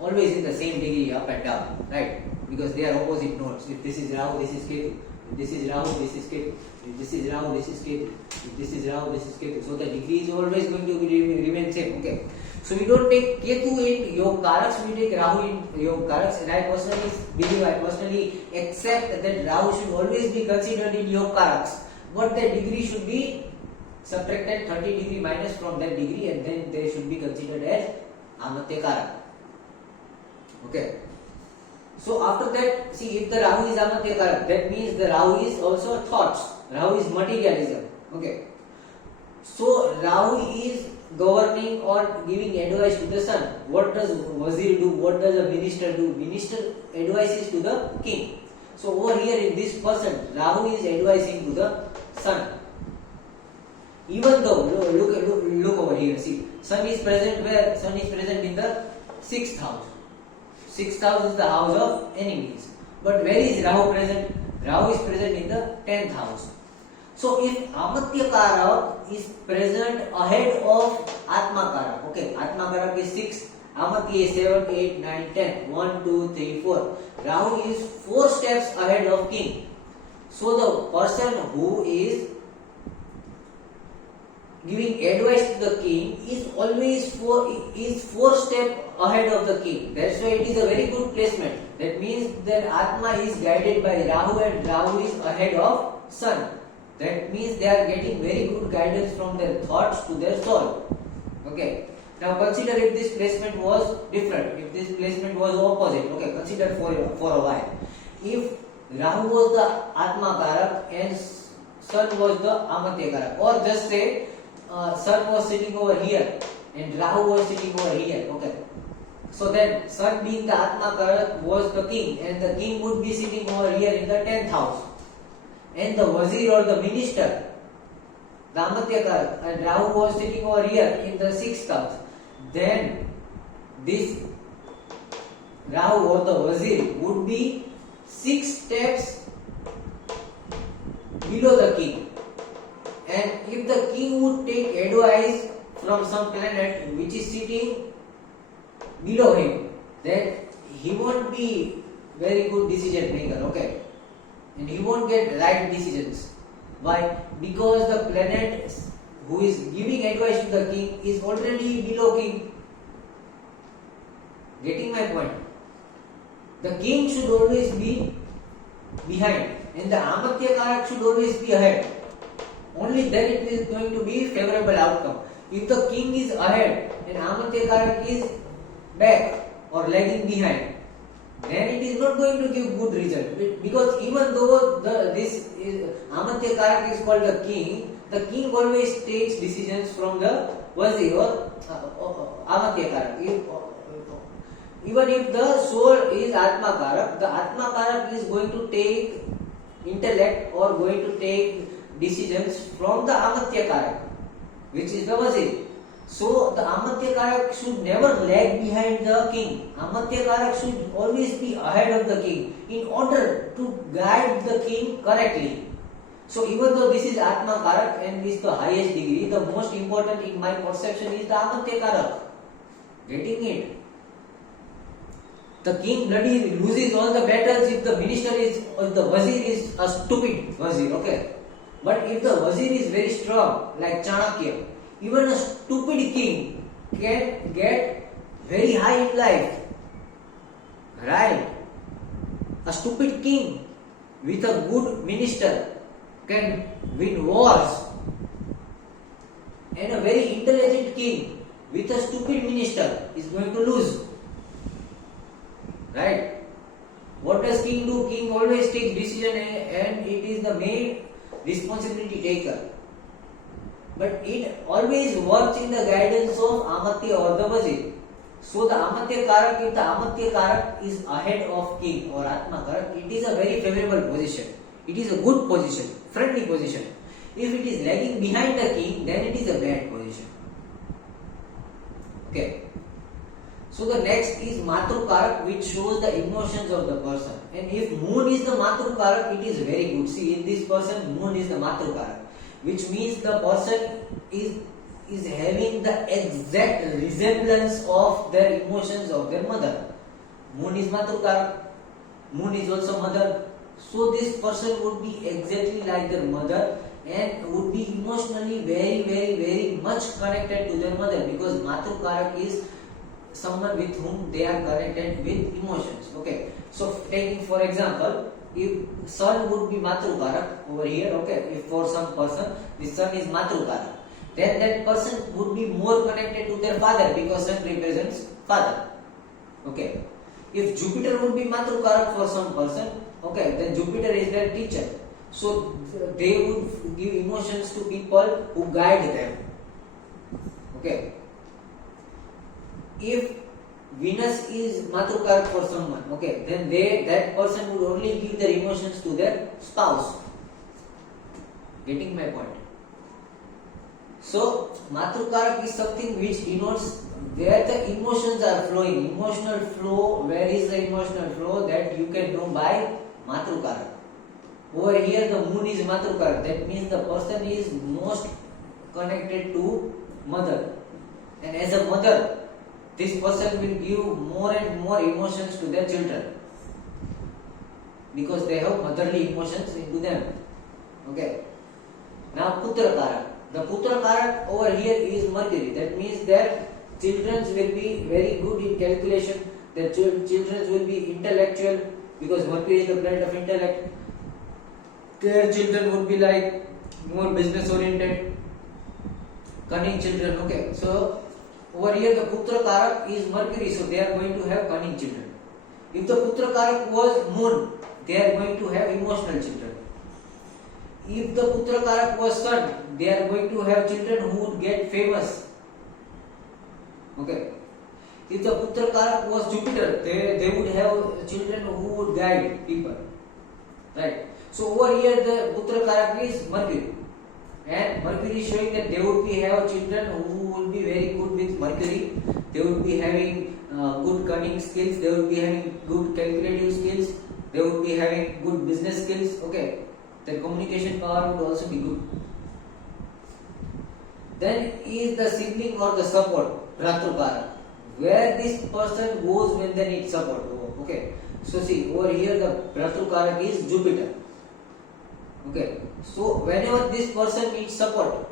always in the same degree up and down, right? Because they are opposite nodes. If this is Rahu, this is Ketu. If this is Rahu, this is Ketu. If this is Rahu, this is Ketu. If this is Rahu, this is Ketu. So the degree is always going to remain same. Okay. So we don't take Ketu in Yog Karaks, we take Rahu in Yog Karaks, and I personally accept that Rahu should always be considered in Yog Karaks, but the degree should be subtracted 30 degree minus from that degree, and then they should be considered as Amatya Karak. Okay. So after that, see, if the Rahu is Amatya Karak, that means the Rahu is also thoughts. Rahu is materialism. Okay. So Rahu is governing or giving advice to the son. What does Wazir do? What does a minister do? Minister advises to the king. So over here in this person, Rahu is advising to the son. Even though, look over here, see, sun is present where? Sun is present in the 6th house. 6th house is the house of enemies. But where is Rahu present? Rahu is present in the 10th house. So if Amatya Karak is present ahead of Atma Karak, okay, Atma Karak is 6, Amatya is 7, 8, 9, 10, 1, 2, 3, 4. Rahu is 4 steps ahead of king. So the person who is giving advice to the king is always 4 steps ahead of the king. That's why it is a very good placement. That means that Atma is guided by Rahu and Rahu is ahead of Sun. That means they are getting very good guidance from their thoughts to their soul. Okay. Now consider if this placement was different, if this placement was opposite. Okay, consider for a while. If Rahu was the Atma Karak and Sun was the Amatya Karak, or just say Sun was sitting over here and Rahu was sitting over here. Okay. So then Sun being the Atma Karak was the king, and the king would be sitting over here in the 10th house. And the Wazir or the minister, the Amatya Karak, and Rahu was sitting over here in the 6th house. Then this Rahu or the Wazir would be 6 steps below the king. And if the king would take advice from some planet which is sitting below him, then he won't be very good decision maker. Okay. And he won't get right decisions. Why? Because the planet who is giving advice to the king is already below king. Getting my point? The king should always be behind, and the Amatya Karak should always be ahead. Only then it is going to be favorable outcome. If the king is ahead and Amatya Karak is back or lagging behind, then it is not going to give good result, because even though Amatya Karak is called the king always takes decisions from the Wazir or Amatya Karak. Even if the soul is Atma Karak, the Atma Karak is going to take intellect or going to take decisions from the Amatya Karak, which is the Wazir. So the Amatya Karak should never lag behind the king. Amatya Karak should always be ahead of the king in order to guide the king correctly. So even though this is Atma Karak and is the highest degree, the most important in my perception is the Amatya Karak. Getting it? The king bloody loses all the battles if the minister is, or the Wazir is a stupid Wazir. Okay. But if the Wazir is very strong, like Chanakya, even a stupid king can get very high in life. Right? A stupid king with a good minister can win wars. And a very intelligent king with a stupid minister is going to lose. Right? What does king do? King always takes decision and it is the main responsibility taker. But it always works in the guidance of Amatya or the Wazir. So the Amatya Karak, if the Amatya Karak is ahead of king or Atma Karak, it is a very favorable position. It is a good position, friendly position. If it is lagging behind the king, then it is a bad position. Okay. So the next is Matrukarak, which shows the emotions of the person. And if moon is the Matrukarak, it is very good. See, in this person, moon is the Matrukarak, which means the person is having the exact resemblance of their emotions of their mother. Moon is Matrukarak, moon is also mother. So this person would be exactly like their mother and would be emotionally very much connected to their mother, because Matrukarak is someone with whom they are connected with emotions. Okay, so taking for example, if sun would be Matrukarak over here, okay, if for some person the sun is Matrukarak, then that person would be more connected to their father, because sun represents father. Okay, if Jupiter would be Matrukarak for some person, okay, then Jupiter is their teacher, so they would give emotions to people who guide them. Okay, if Venus is Matrukarak for someone, okay, then that person would only give their emotions to their spouse. Getting my point? So Matrukarak is something which denotes where the emotions are flowing. Emotional flow, where is the emotional flow, that you can know by Matrukarak. Over here the moon is Matrukarak, that means the person is most connected to mother, and as a mother, this person will give more and more emotions to their children, because they have motherly emotions into them. Okay. Now Putrakarak. The Putrakarak over here is Mercury. That means that children will be very good in calculation. Their children will be intellectual, because Mercury is the planet of intellect. Their children would be like more business oriented, cunning children. Okay. So over here the Putra Karak is Mercury, so they are going to have cunning children. If the Putra Karak was Moon, they are going to have emotional children. If the Putra Karak was Sun, they are going to have children who would get famous. Okay. If the Putra Karak was Jupiter, they would have children who would guide people. Right. So over here the Putra Karak is Mercury. And Mercury is showing that they would be have children who will be very good with Mercury. They would be having good cunning skills. They would be having good calculative skills. They would be having good business skills. Okay, their communication power would also be good. Then is the sibling or the support, Bhratrukara, where this person goes when they need support. Okay, so see over here the Bhratrukara is Jupiter. Okay, so whenever this person needs support,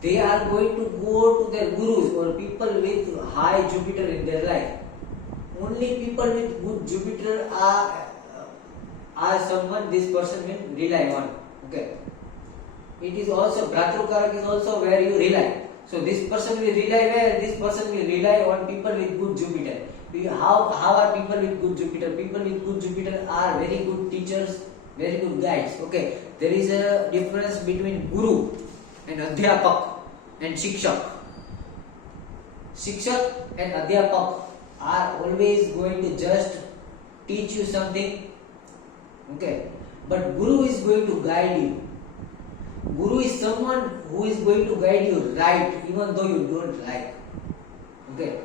they are going to go to their gurus or people with high Jupiter in their life. Only people with good Jupiter are someone this person will rely on. Okay, it is also Bhratrukara is also where you rely. So this person will rely where? This person will rely on people with good Jupiter. How are people with good Jupiter? People with good Jupiter are very good teachers, very good guides. Okay, there is a difference between guru and adhyapak and shikshak. Shikshak and adhyapak are always going to just teach you something. Okay, but guru is going to guide you. Guru is someone who is going to guide you right, even though you don't like. Okay,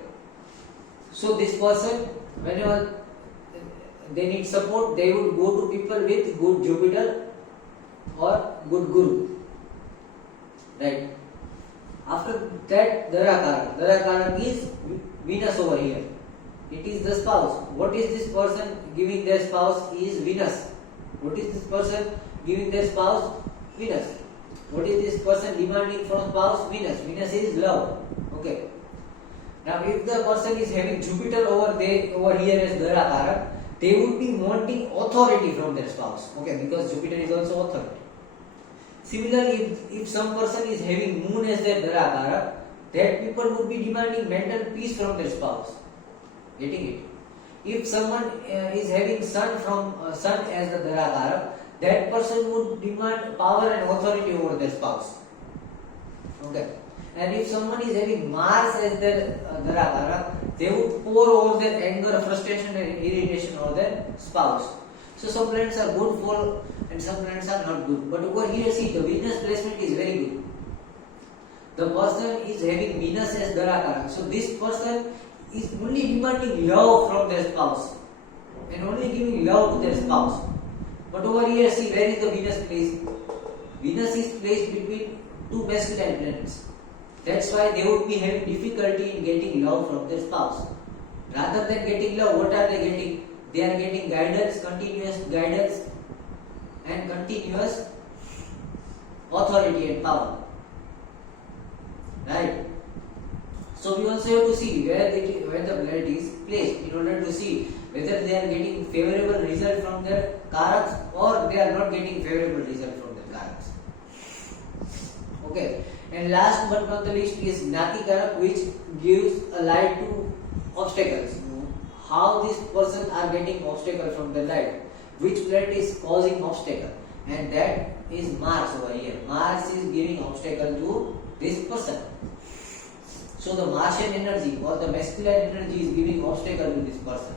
so this person, whenever they need support, they would go to people with good Jupiter or good Guru. Right. After that, Dharakarak. Dharakarak is Venus over here. It is the spouse. What is this person giving their spouse? Is Venus. What is this person giving their spouse? Venus. What is this person demanding from spouse? Venus. Venus is love. Okay. Now, if the person is having Jupiter over here as Dharakarak, they would be wanting authority from their spouse. Okay, because Jupiter is also authority. Similarly, if some person is having Moon as their Dharakarak, that people would be demanding mental peace from their spouse. Getting it? If someone is having Sun as the Dharakarak, that person would demand power and authority over their spouse. Okay. And if someone is having Mars as their Dharakarak, they would pour over their anger, frustration and irritation over their spouse. So some planets are good for and some planets are not good. But over here see the Venus placement is very good. The person is having Venus as Dharakarak. So this person is only demanding love from their spouse and only giving love to their spouse. But over here, see, where is the Venus placed? Venus is placed between two masculine planets. That's why they would be having difficulty in getting love from their spouse. Rather than getting love, what are they getting? They are getting guidance, continuous guidance and continuous authority and power. Right? So we also have to see where the planet is placed in order to see whether they are getting favorable result from their karaks or they are not getting favorable result from their karaks. Okay. And last but not the least is Gnati Karak, which gives a light to obstacles. How this person are getting obstacle from the life, which planet is causing obstacle, and that is Mars over here. Mars is giving obstacle to this person. So the Martian energy or the masculine energy is giving obstacle to this person.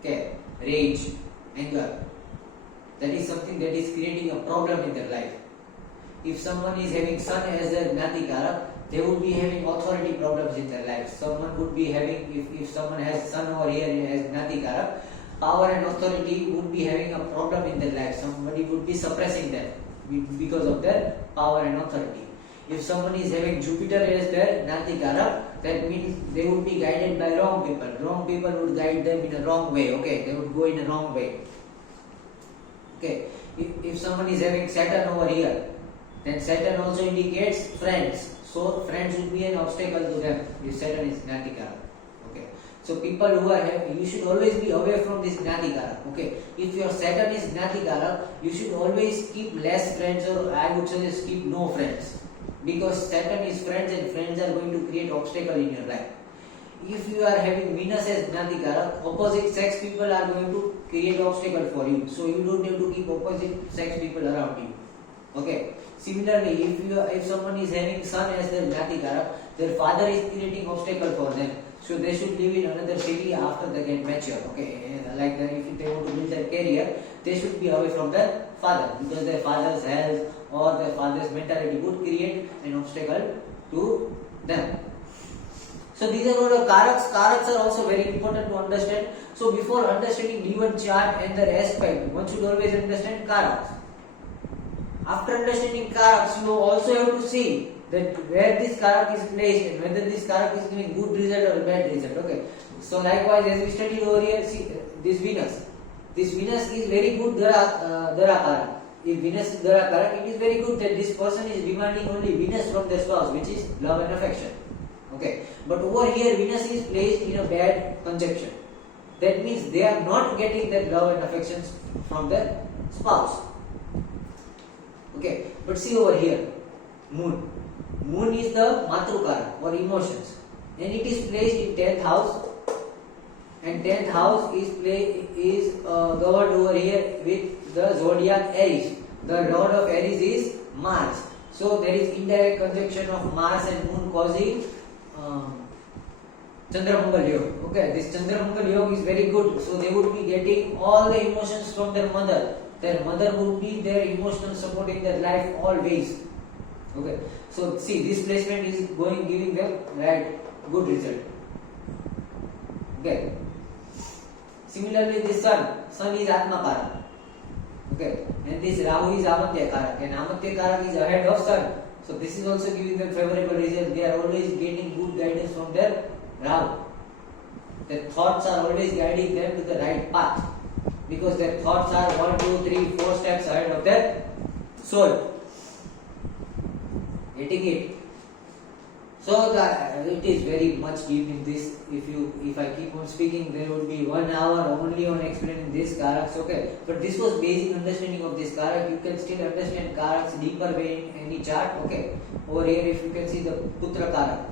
Okay, rage, anger. That is something that is creating a problem in their life. If someone is having Sun as a Gnati Karak, they would be having authority problems in their life. Someone would be having, if someone has Sun over here as Gnati Karak, power and authority would be having a problem in their life. Somebody would be suppressing them because of their power and authority. If someone is having Jupiter as their Gnati Karak, that means they would be guided by wrong people. Wrong people would guide them in a wrong way. Okay, they would go in a wrong way. Okay, if someone is having Saturn over here, then Saturn also indicates friends. So friends will be an obstacle to them if Saturn is Gnati Karak. Okay. So people who are having, you should always be away from this Gnati Karak. Okay. If your Saturn is Gnati Karak, you should always keep less friends, or I would suggest keep no friends. Because Saturn is friends and friends are going to create obstacle in your life. If you are having Venus as Gnati Karak, opposite sex people are going to create obstacle for you. So you don't have to keep opposite sex people around you. Okay. Similarly, if someone is having Sun as their Gnati Karak, their father is creating obstacle for them. So they should live in another city after they get mature. Okay, like that, if they want to build their career, they should be away from their father because their father's health or their father's mentality would create an obstacle to them. So these are all the karaks. Karaks are also very important to understand. So before understanding D1 chart and their aspect, one should always understand karaks. After understanding karaks, you also have to see that where this karak is placed and whether this karak is giving good result or bad result. Okay. So likewise, as we studied over here, see this Venus. This Venus is very good Dharakarak. If Venus is Dharakarak, it is very good that this person is demanding only Venus from their spouse, which is love and affection. Okay. But over here, Venus is placed in a bad conjunction. That means they are not getting that love and affections from their spouse. Okay, but see over here, Moon. Moon is the Matrukara or emotions, and it is placed in 10th house, and 10th house is governed over here with the zodiac Aries. The lord of Aries is Mars. So there is indirect conjunction of Mars and Moon causing Chandramangal Yoga. Okay, this Chandramangal Yoga is very good. So they would be getting all the emotions from their mother. Their mother would be their emotional support in their life always. Okay, so see, this placement is giving them right good result. Okay. Similarly, this sun is Atma Karak. Okay, and this Rahu is Amatya Karak, and Amatya Karak is ahead of sun. So this is also giving them favorable result. They are always getting good guidance from their Rahu. Their thoughts are always guiding them to the right path, because their thoughts are 1, 2, 3, 4 steps ahead of their soul. Getting it? So it is very much deep in this. If I keep on speaking, there would be 1 hour only on explaining this karaks. Okay, but this was basic understanding of this karak. You can still understand karaks deeper way in any chart. Okay, over here if you can see the Putra karak.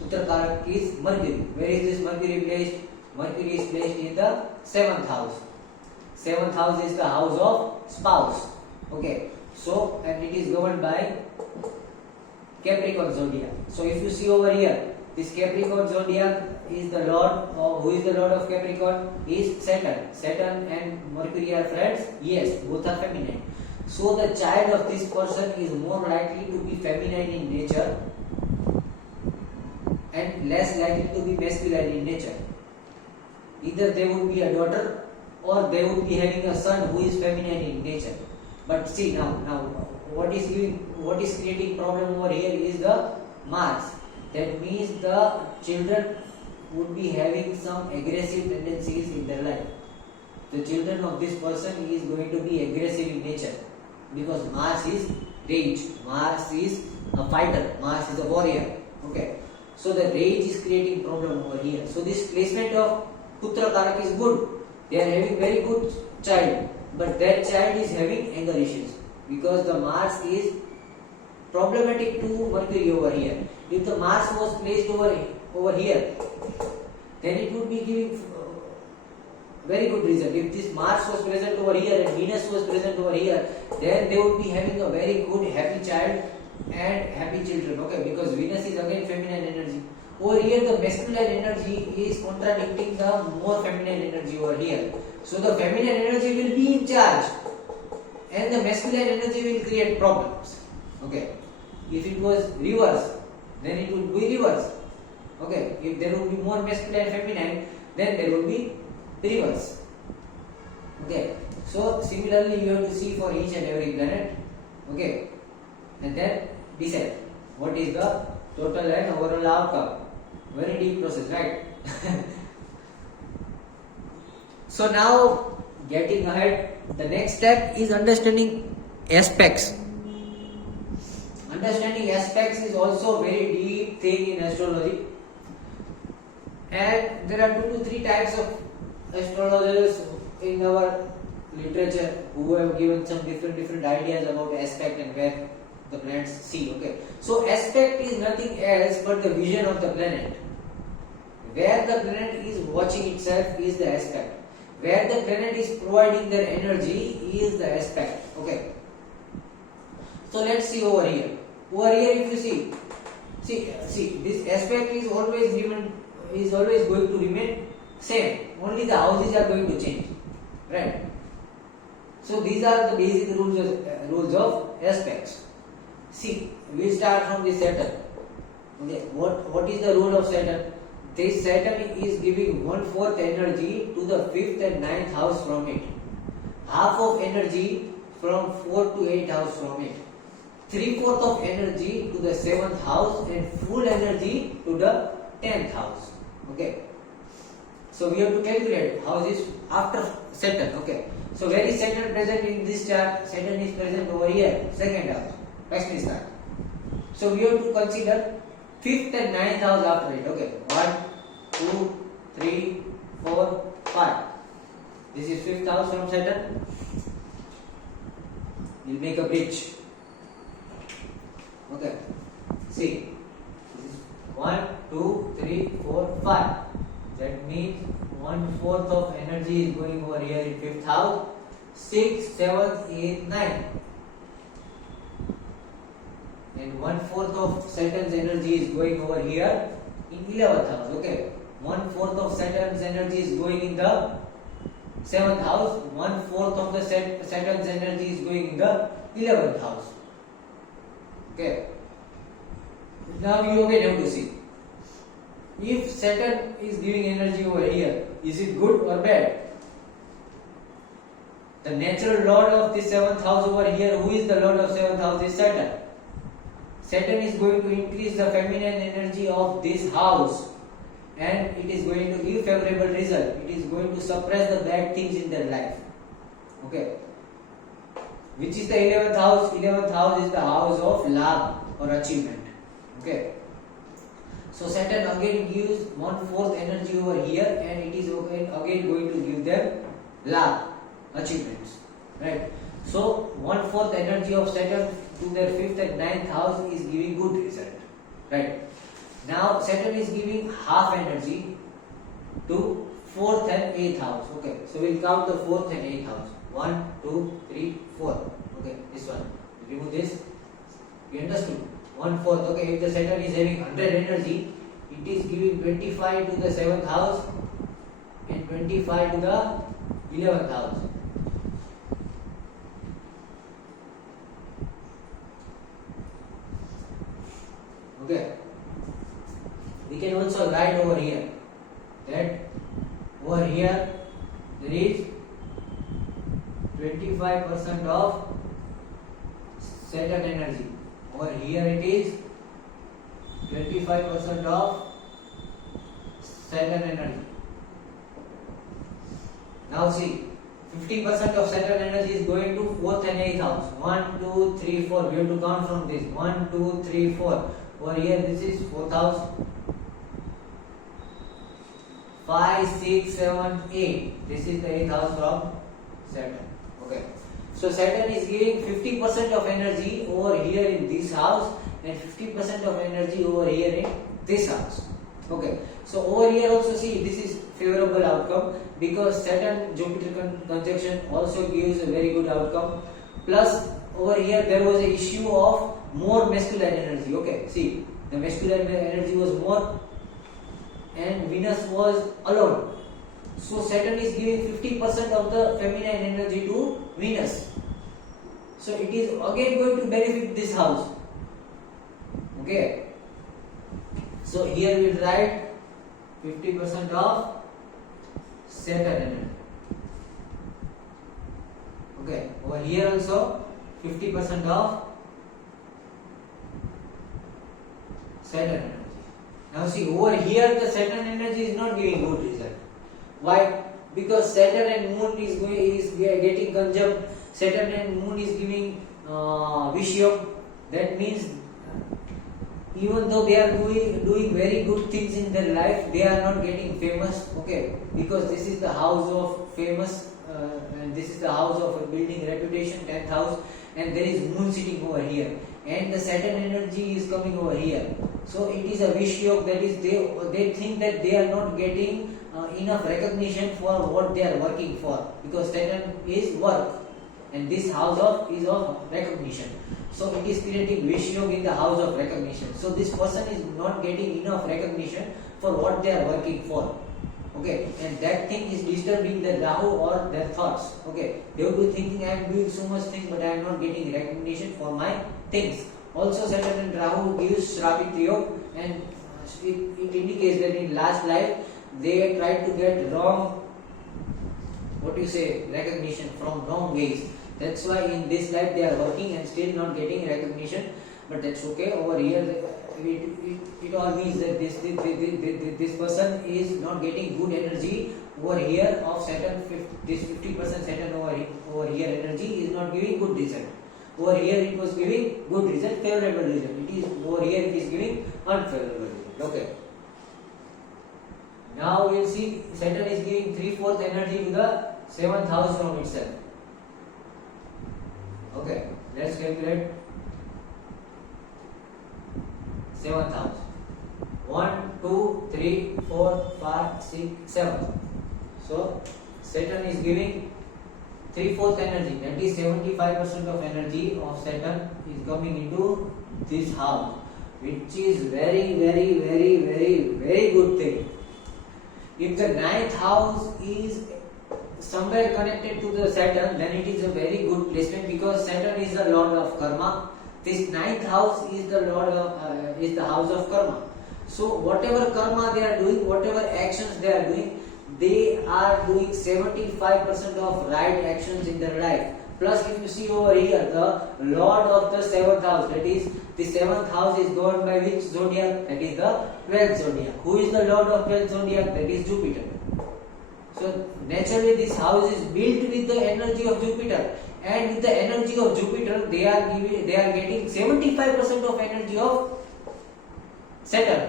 Putra karak is Mercury. Where is this Mercury placed? Mercury is placed in the 7th house. 7th house is the house of spouse. Okay, so and it is governed by Capricorn zodiac. So if you see over here, this Capricorn zodiac is the lord, or who is the lord of Capricorn? Is Saturn. Saturn and Mercury are friends? Yes, both are feminine. So the child of this person is more likely to be feminine in nature and less likely to be masculine in nature. Either they would be a daughter or they would be having a son who is feminine in nature. But see now what is creating problem over here is the Mars. That means the children would be having some aggressive tendencies in their life. The children of this person is going to be aggressive in nature because Mars is rage, Mars is a fighter, Mars is a warrior. Okay, so the rage is creating problem over here. So this placement of Putra Karak is good. They are having very good child, but that child is having anger issues because the Mars is problematic to Mercury over here. If the Mars was placed over here, then it would be giving very good result. If this Mars was present over here and Venus was present over here, then they would be having a very good happy child and happy children. Okay, because Venus is again feminine energy. Over here the masculine energy is contradicting the more feminine energy over here. So the feminine energy will be in charge and the masculine energy will create problems. Okay, if it was reverse, then it would be reverse. Okay, if there would be more masculine and feminine, then there would be reverse. Okay, so similarly you have to see for each and every planet. Okay, and then decide what is the total and overall outcome. Very deep process, right? So now getting ahead, the next step is understanding aspects. Understanding aspects is also a very deep thing in astrology, and there are 2 to 3 types of astrologers in our literature who have given some different ideas about aspect and where the planets see. Okay, so aspect is nothing else but the vision of the planet. Where the planet is watching itself is the aspect. Where the planet is providing their energy is the aspect. Okay, so let's see over here. Over here, if you see this aspect is always going to remain same. Only the houses are going to change, right? So these are the basic rules of aspects. See, we start from the Saturn. Okay, what is the rule of Saturn? This Saturn is giving 1/4 energy to the 5th and 9th house from it. Half of energy from 4 to 8 house from it. 3/4 of energy to the 7th house and full energy to the 10th house. Okay. So we have to calculate houses after Saturn. Okay. So where is Saturn present in this chart? Saturn is present over here, 2nd house. Next is that. So we have to consider 5th and 9th house after it. Okay. 1, 2, 3, 4, 5. This is 5th house from Saturn. We'll make a bridge. Okay. See. This is 1, 2, 3, 4, 5. That means 1/4 of energy is going over here in 5th house. 6, 7, 8, 9. And 1/4 of Saturn's energy is going over here in 11th house. Okay. 1/4 of Saturn's energy is going in the 7th house. 1/4 of the Saturn's energy is going in the 11th house. Okay. Now you again have to see. If Saturn is giving energy over here, is it good or bad? The natural lord of the 7th house over here, who is the lord of 7th house, is Saturn. Saturn is going to increase the feminine energy of this house and it is going to give favorable result. It is going to suppress the bad things in their life. Okay. Which is the 11th house? 11th house is the house of love or achievement. Okay. So Saturn again gives 1/4 energy over here and it is again going to give them love, achievements. Right. So 1/4 energy of Saturn to their 5th and 9th house is giving good result. Right. Now Saturn is giving half energy to 4th and 8th house. Okay. So we'll count the 4th and 8th house. 1, 2, 3, 4. Okay. This one. Remove this. You understood? 1/4. Okay. If the Saturn is having 100 energy, it is giving 25 to the 7th house and 25 to the 11th house. Okay. We can also write over here that over here there is 25% of Saturn energy. Over here it is 25% of Saturn energy. Now see, 50% of Saturn energy is going to 4th and 8th house. 1, 2, 3, 4. We have to count from this. 1, 2, 3, 4. Over here this is 4th house. 5, 6, 7, 8. This is the 8th house from Saturn. Okay. So Saturn is giving 50% of energy over here in this house and 50% of energy over here in this house. Okay. So over here also see, this is favorable outcome because Saturn Jupiter conjunction also gives a very good outcome. Plus over here there was a issue of more masculine energy. Okay. See, the masculine energy was more and Venus was alone. So Saturn is giving 50% of the feminine energy to Venus. So it is again going to benefit this house. Okay. So here we will write 50% of Saturn energy. Okay. Over here also 50% of Saturn energy. Now see, over here the Saturn energy is not giving good result. Why? Because Saturn and Moon is getting conjunct. Saturn and Moon is giving Vishyam. That means even though they are doing very good things in their life, they are not getting famous. Okay, because this is the house of famous and this is the house of building reputation, 10th house, and there is Moon sitting over here, and the Saturn energy is coming over here. So it is a Vishyam, that is they think that they are not getting enough recognition for what they are working for, because Saturn is work and this house is of recognition. So it is creating Vishyam in the house of recognition. So this person is not getting enough recognition for what they are working for. Okay, and that thing is disturbing their Rahu or their thoughts. Okay, they will be thinking I am doing so much things but I am not getting recognition for my things. Also Saturn and Rahu gives Shravit Yog, and it indicates that in last life they tried to get wrong, recognition from wrong ways. That's why in this life they are working and still not getting recognition, but that's okay. Over here it all means that this person is not getting good energy over here of Saturn. This 50% Saturn over here energy is not giving good result. Over here it was giving good result, favorable result. It is over here it is giving unfavorable result. Okay. Now we will see Saturn is giving 3/4 energy to the 7th house from itself. Okay, let's calculate 7th house. 1, 2, 3, 4, 5, 6, 7. So Saturn is giving 3/4 energy, that is 75% of energy of Saturn is coming into this house, which is very good thing. If the 9th house is somewhere connected to the Saturn, then it is a very good placement, because Saturn is the lord of karma. This 9th house is the is the house of karma. So whatever karma they are doing, whatever actions they are doing 75% of right actions in their life. Plus if you see over here, the lord of the 7th house, that is the 7th house is governed by which zodiac? That is the 12th zodiac. Who is the lord of 12th zodiac? That is Jupiter. So naturally this house is built with the energy of Jupiter, and with the energy of Jupiter they are getting 75% of energy of Saturn,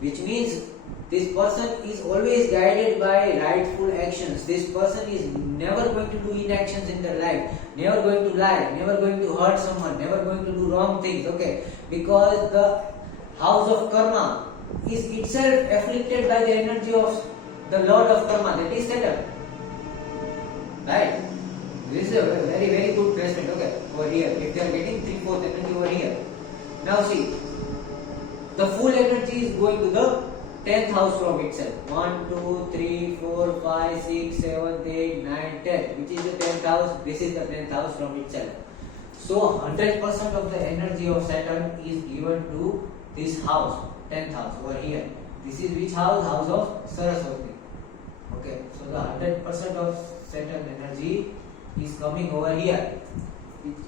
which means this person is always guided by rightful actions. This person is never going to do inactions in their life, never going to lie, never going to hurt someone, never going to do wrong things. Okay, because the house of karma is itself afflicted by the energy of the lord of karma, that is Saturn. Right? This is a very good placement. Okay, over here, if they are getting 3/4 energy over here. Now see, the full energy is going to the 10th house from itself. 1, 2, 3, 4, 5, 6, 7, 8, 9, 10. Which is the 10th house? This is the 10th house from itself. So 100% of the energy of Saturn is given to this house, 10th house over here. This is which house? House of Saraswati. Okay, so the 100% of Saturn energy is coming over here.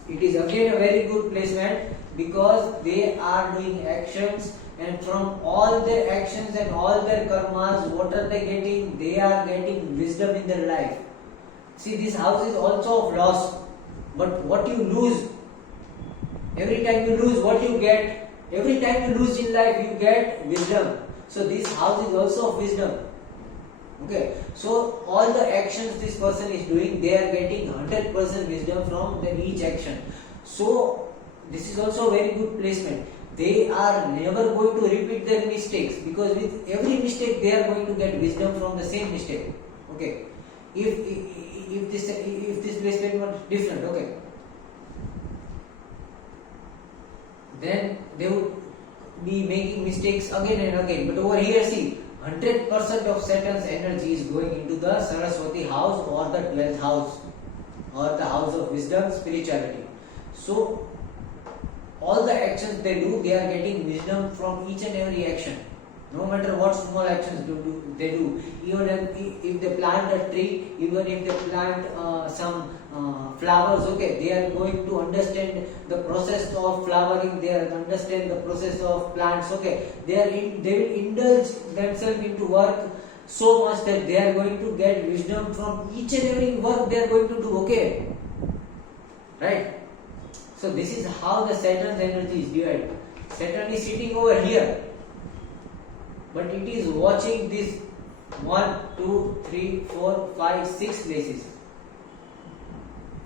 It is again a very good placement because they are doing actions, and from all their actions and all their karmas, what are they getting? They are getting wisdom in their life. See, this house is also of loss, but what you lose, every time you lose, what you get? Every time you lose in life, you get wisdom. So this house is also of wisdom. Okay, so all the actions this person is doing, they are getting 100% wisdom from each action. So this is also a very good placement. They are never going to repeat their mistakes, because with every mistake they are going to get wisdom from the same mistake. Okay, if this placement was different, okay, then they would be making mistakes again and again. But over here, see, 100% of Saturn's energy is going into the Saraswati house or the 12th house or the house of wisdom, spirituality. So all the actions they do, they are getting wisdom from each and every action. No matter what small actions they do. Even if they plant a tree, even if they plant some flowers, okay, they are going to understand the process of flowering, they are understand the process of plants, okay. They will indulge themselves into work so much that they are going to get wisdom from each and every work they are going to do, okay. Right? So this is how the Saturn's energy is divided. Saturn is sitting over here, but it is watching this 1, 2, 3, 4, 5, 6 places.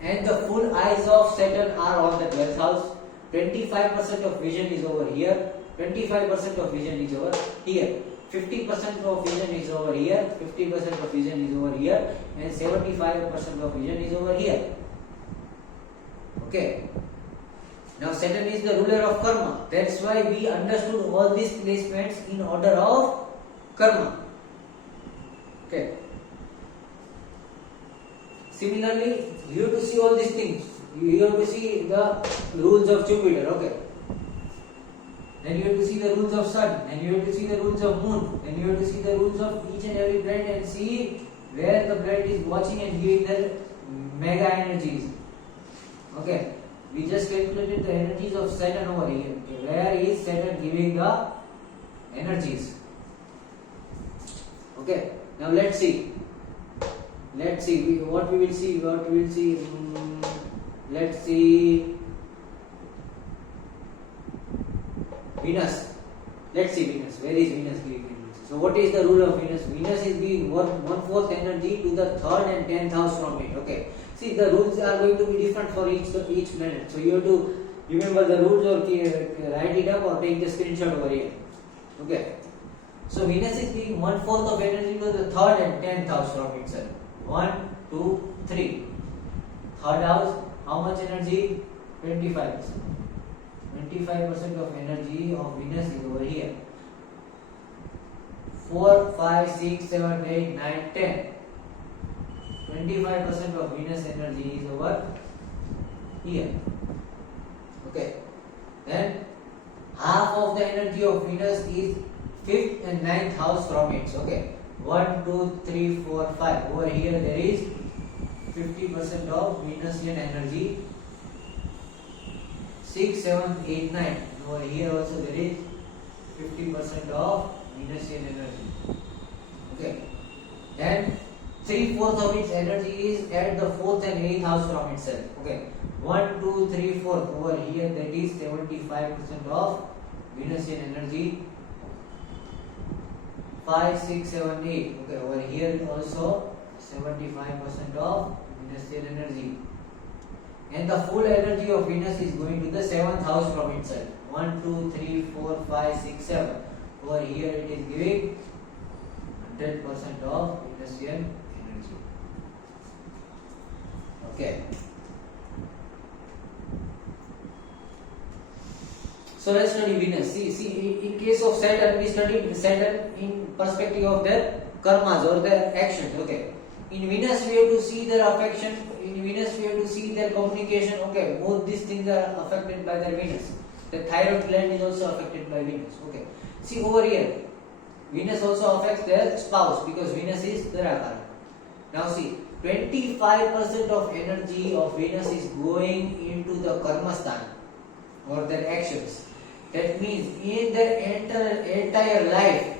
And the full eyes of Saturn are on the 12th house. 25% of vision is over here. 25% of vision is over here. 50% of vision is over here. 50% of vision is over here. And 75% of vision is over here. Okay. Now Saturn is the ruler of karma. That's why we understood all these placements in order of karma. Okay. Similarly, you have to see all these things. You have to see the rules of Jupiter. Okay. Then you have to see the rules of Sun. Then you have to see the rules of Moon. Then you have to see the rules of each and every planet and see where the planet is watching and giving their mega energies. Okay. We just calculated the energies of Saturn over here. Okay. Where is Saturn giving the energies? Okay. Now let's see. Let's see what we will see. Let's see Venus. Let's see Venus. Where is Venus giving energy? So what is the rule of Venus? Venus is giving 1/4 energy to the 3rd and 10th house from it. Okay. See, the rules are going to be different for each planet. So you have to remember the rules or write it up or take the screenshot over here. Okay. So Venus is giving 1/4 of energy to the 3rd and 10th house from itself. 1, 2, 3. 3rd house, how much energy? 25%. 25% of energy of Venus is over here. 4, 5, 6, 7, 8, 9, 10. 25% of Venus energy is over here. Okay. Then half of the energy of Venus is 5th and 9th house from it. Okay. 1, 2, 3, 4, 5. Over here there is 50% of Venusian energy. 6, 7, 8, 9. Over here also there is 50% of Venusian energy. Okay. Then 3/4 of its energy is at the 4th and 8th house from itself. Okay. 1, 2, 3, 4. Over here that is 75% of Venusian energy. 5, 6, 7, 8. Okay. Over here also 75% of Venusian energy. And the full energy of Venus is going to the 7th house from itself. 1, 2, 3, 4, 5, 6, 7. Over here it is giving 100% of Venusian energy. Okay. So let's study Venus. See, in case of Saturn, we studied Saturn in perspective of their karmas or their actions. Okay. In Venus we have to see their affection, in Venus we have to see their communication. Okay, both these things are affected by their Venus. The thyroid gland is also affected by Venus. Okay, see over here, Venus also affects their spouse because Venus is Dharakara. Now see, 25% of energy of Venus is going into the karma stan or their actions. That means in their entire life,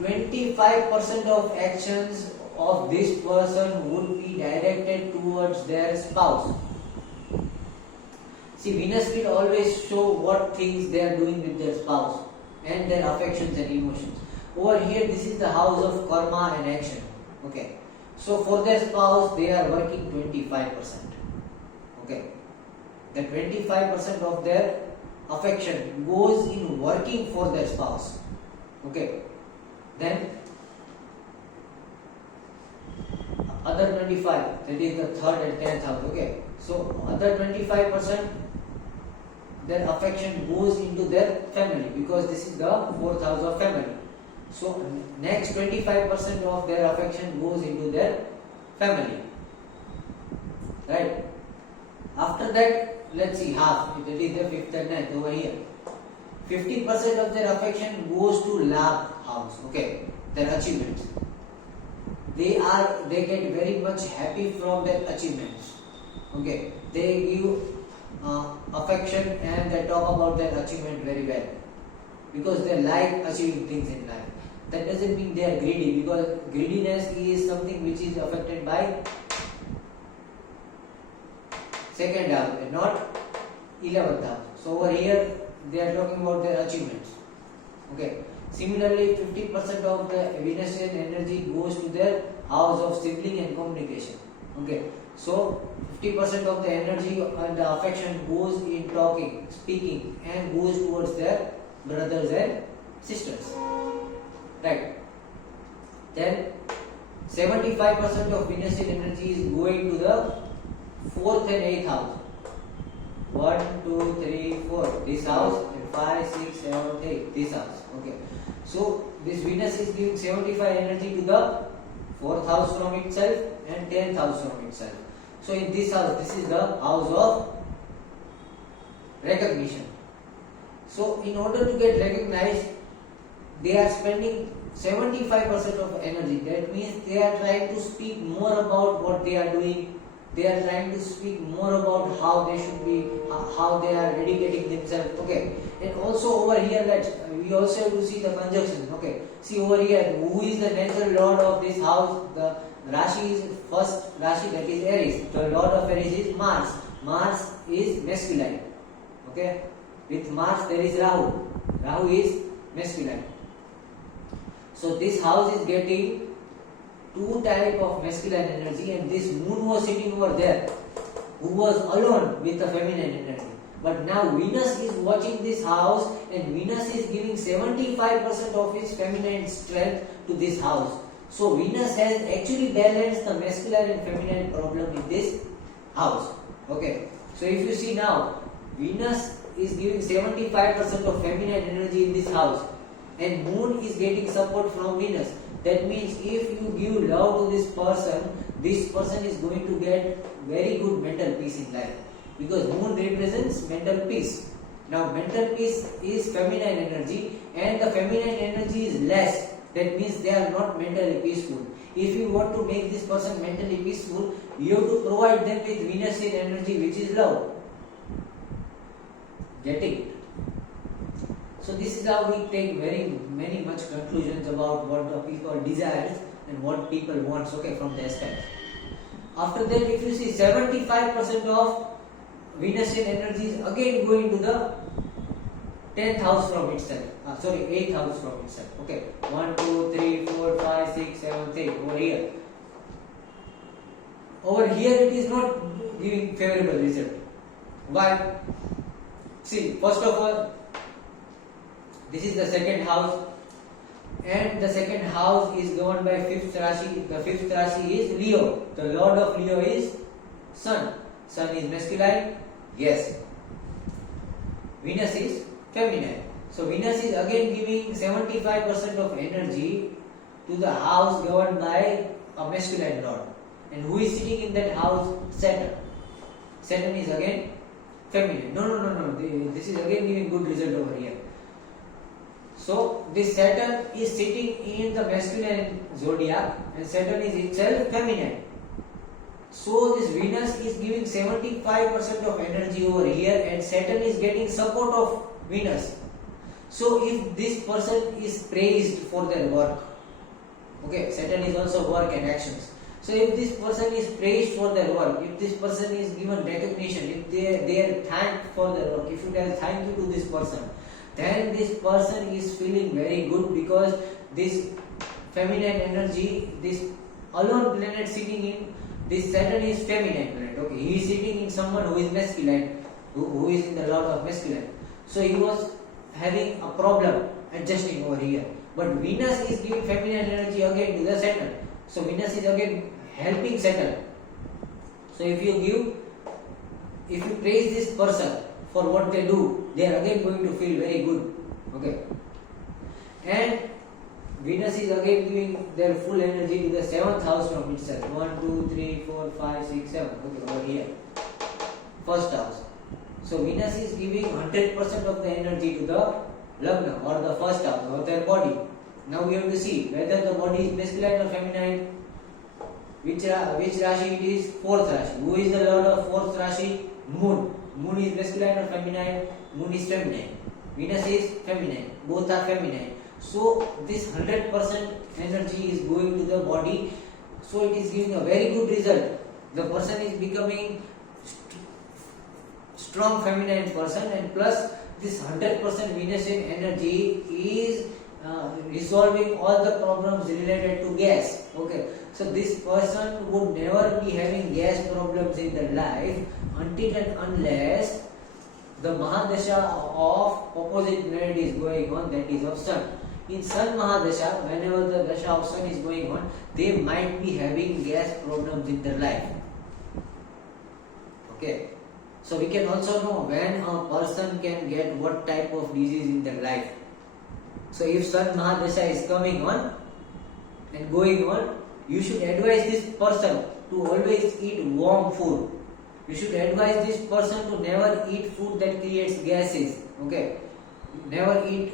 25% of actions of this person would be directed towards their spouse. See, Venus will always show what things they are doing with their spouse and their affections and emotions. Over here, this is the house of karma and action. Okay. So for their spouse, they are working 25%. Okay. The 25% of their affection goes in working for their spouse. Okay. Then other 25, that is the third and 10th house. Okay. So other 25%, their affection goes into their family because this is the 4th house of family. So next 25% of their affection goes into their family. Right. After that, let's see half. That is the 5th and 9th over here. 50% of their affection goes to Labh house. Okay. Their achievements. They get very much happy from their achievements. Okay. They give affection and they talk about their achievement very well because they like achieving things in life. That doesn't mean they are greedy because greediness is something which is affected by 2nd house and not 11th house. So over here they are talking about their achievements. Okay. Similarly, 50% of the Venusian energy goes to their house of sibling and communication. Okay. So 50% of the energy and the affection goes in talking, speaking, and goes towards their brothers and sisters. Right. Then 75% of Venusian energy is going to the 4th and 8th house. 1, 2, 3, 4. This house, and 5, 6, 7, 8. This house. Okay. So this Venus is giving 75 energy to the 4th house from itself and 10th house from itself. So in this house, this is the house of recognition. So in order to get recognized, they are spending 75% of energy. That means they are trying to speak more about what they are doing. They are trying to speak more about how they should be, how they are dedicating themselves. Okay. And also over here, we also have to see the conjunction. Okay. See over here, who is the natural lord of this house? The Rashi is first Rashi, that is Aries. The lord of Aries is Mars. Mars is masculine. Okay. With Mars there is Rahu. Rahu is masculine. So this house is getting 2 type of masculine energy, and this moon was sitting over there, who was alone with the feminine energy. But now Venus is watching this house, and Venus is giving 75% of its feminine strength to this house. So Venus has actually balanced the masculine and feminine problem in this house. Okay. So if you see now, Venus is giving 75% of feminine energy in this house, and moon is getting support from Venus. That means if you give love to this person is going to get very good mental peace in life, because moon represents mental peace. Now mental peace is feminine energy, and the feminine energy is less. That means they are not mentally peaceful. If you want to make this person mentally peaceful, you have to provide them with Venusian energy, which is love. Getting it? So this is how we take many much conclusions about what the people desires and what people wants, okay, from the aspect. After that, if you see 75% of Venusian energy is again going to the 10th house from itself. 8th house from itself. Okay. 1, 2, 3, 4, 5, 6, 7, 8 over here. Over here it is not giving favorable result. Why? See, first of all, this is the 2nd house, and the 2nd house is governed by 5th Rashi. The 5th Rashi is Leo. The lord of Leo is Sun. Sun is masculine. Yes. Venus is feminine. So Venus is again giving 75% of energy to the house governed by a masculine lord. And who is sitting in that house? Saturn. Saturn is again feminine. No. This is again giving good result over here. So this Saturn is sitting in the masculine zodiac and Saturn is itself feminine. So this Venus is giving 75% of energy over here and Saturn is getting support of Venus. So if this person is praised for their work, okay, Saturn is also work and actions. So if this person is praised for their work, if this person is given recognition, if they are thanked for their work, if you tell thank you to this person, then this person is feeling very good because this feminine energy, this alone planet sitting in this Saturn is feminine planet. Okay, he is sitting in someone who is masculine, who is in the lord of masculine. So he was having a problem adjusting over here. But Venus is giving feminine energy again to the Saturn. So Venus is again helping Saturn. So if you praise this person for what they do, they are again going to feel very good. Okay. And Venus is again giving their full energy to the 7th house from itself. 1, 2, 3, 4, 5, 6, 7. Okay, over here. First house. So Venus is giving 100% of the energy to the Lagna or the first house or their body. Now we have to see whether the body is masculine or feminine. Which Rashi it is? 4th Rashi. Who is the lord of 4th Rashi? Moon. Moon is masculine or feminine? Moon is feminine. Venus is feminine. Both are feminine. So this 100% energy is going to the body. So it is giving a very good result. The person is becoming strong feminine person, and plus this 100% Venusian energy is resolving all the problems related to gas. Okay, so this person would never be having gas problems in their life until and unless the Mahadasha of opposite planet is going on, that is of Sun. In Sun Mahadasha, whenever the Dasha of Sun is going on, they might be having gas problems in their life. Okay, so we can also know when a person can get what type of disease in their life. So if Sun Mahadasha is coming on and going on, you should advise this person to always eat warm food. You should advise this person to never eat food that creates gases. Okay, never eat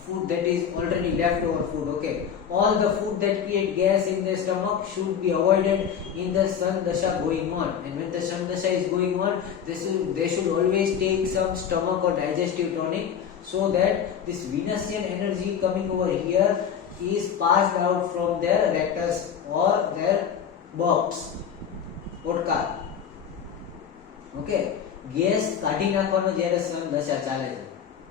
food that is already leftover food. Okay, all the food that create gas in the stomach should be avoided in the Sun Dasha going on. And when the Sun Dasha is going on, they should always take some stomach or digestive tonic, so that this Venusian energy coming over here is passed out from their rectus or their box, podkar. Okay, gas કાઢી નાખવાનો જ્યારે સન દશા ચાલે છે,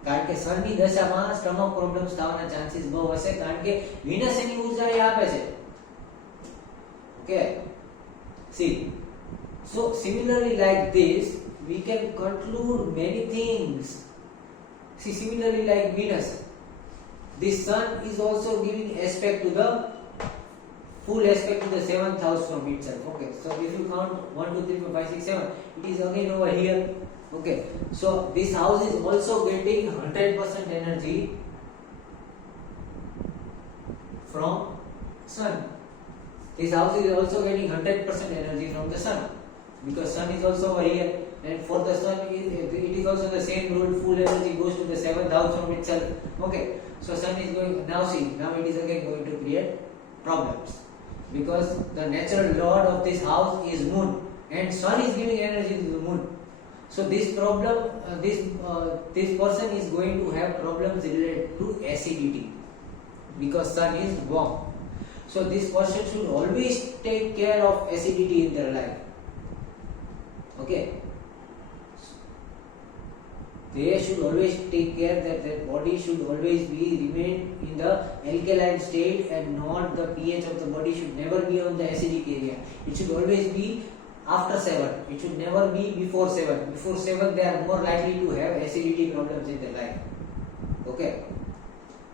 કારણ કે સનની દશામાં stomach problems થવાના chances બહુ હશે, કારણ કે વિનસ એની ઉર્જા એ આપે છે. Okay, see, so similarly like this we can conclude many things. See, similarly like Venus, this Sun is also giving aspect to the full aspect to the 7th house from itself. Okay, so if you count 1, 2, 3, 4, 5, 6, 7, it is again over here. Okay, so this house is also getting 100% energy from Sun. This house is also getting 100% energy from the Sun, because Sun is also over here, and for the Sun it is also the same rule. Full energy goes to the 7th house from itself. Okay, so Sun is going, now see, now it is again going to create problems, because the natural lord of this house is Moon, and Sun is giving energy to the Moon. So this problem, this person is going to have problems related to acidity, because Sun is warm. So this person should always take care of acidity in their life. Okay, they should always take care that their body should always remain in the alkaline state, and not the pH of the body should never be on the acidic area. It should always be after 7. It should never be before 7. Before 7 they are more likely to have acidity problems in their life. Okay,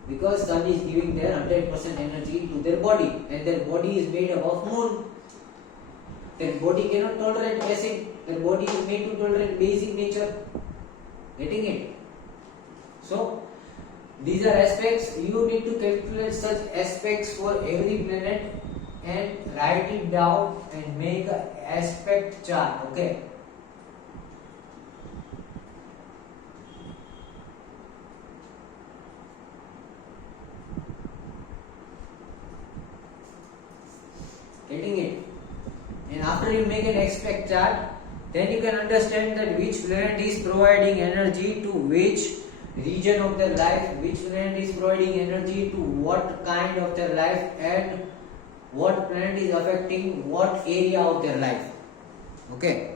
because Sun is giving their 100% energy to their body, and their body is made up of Moon. Their body cannot tolerate acid. Their body is made to tolerate basic nature. Getting it? So these are aspects. You need to calculate such aspects for every planet and write it down and make an aspect chart. Okay. Getting it? And after you make an aspect chart, then you can understand that which planet is providing energy to which region of their life, which planet is providing energy to what kind of their life, and what planet is affecting what area of their life. Okay.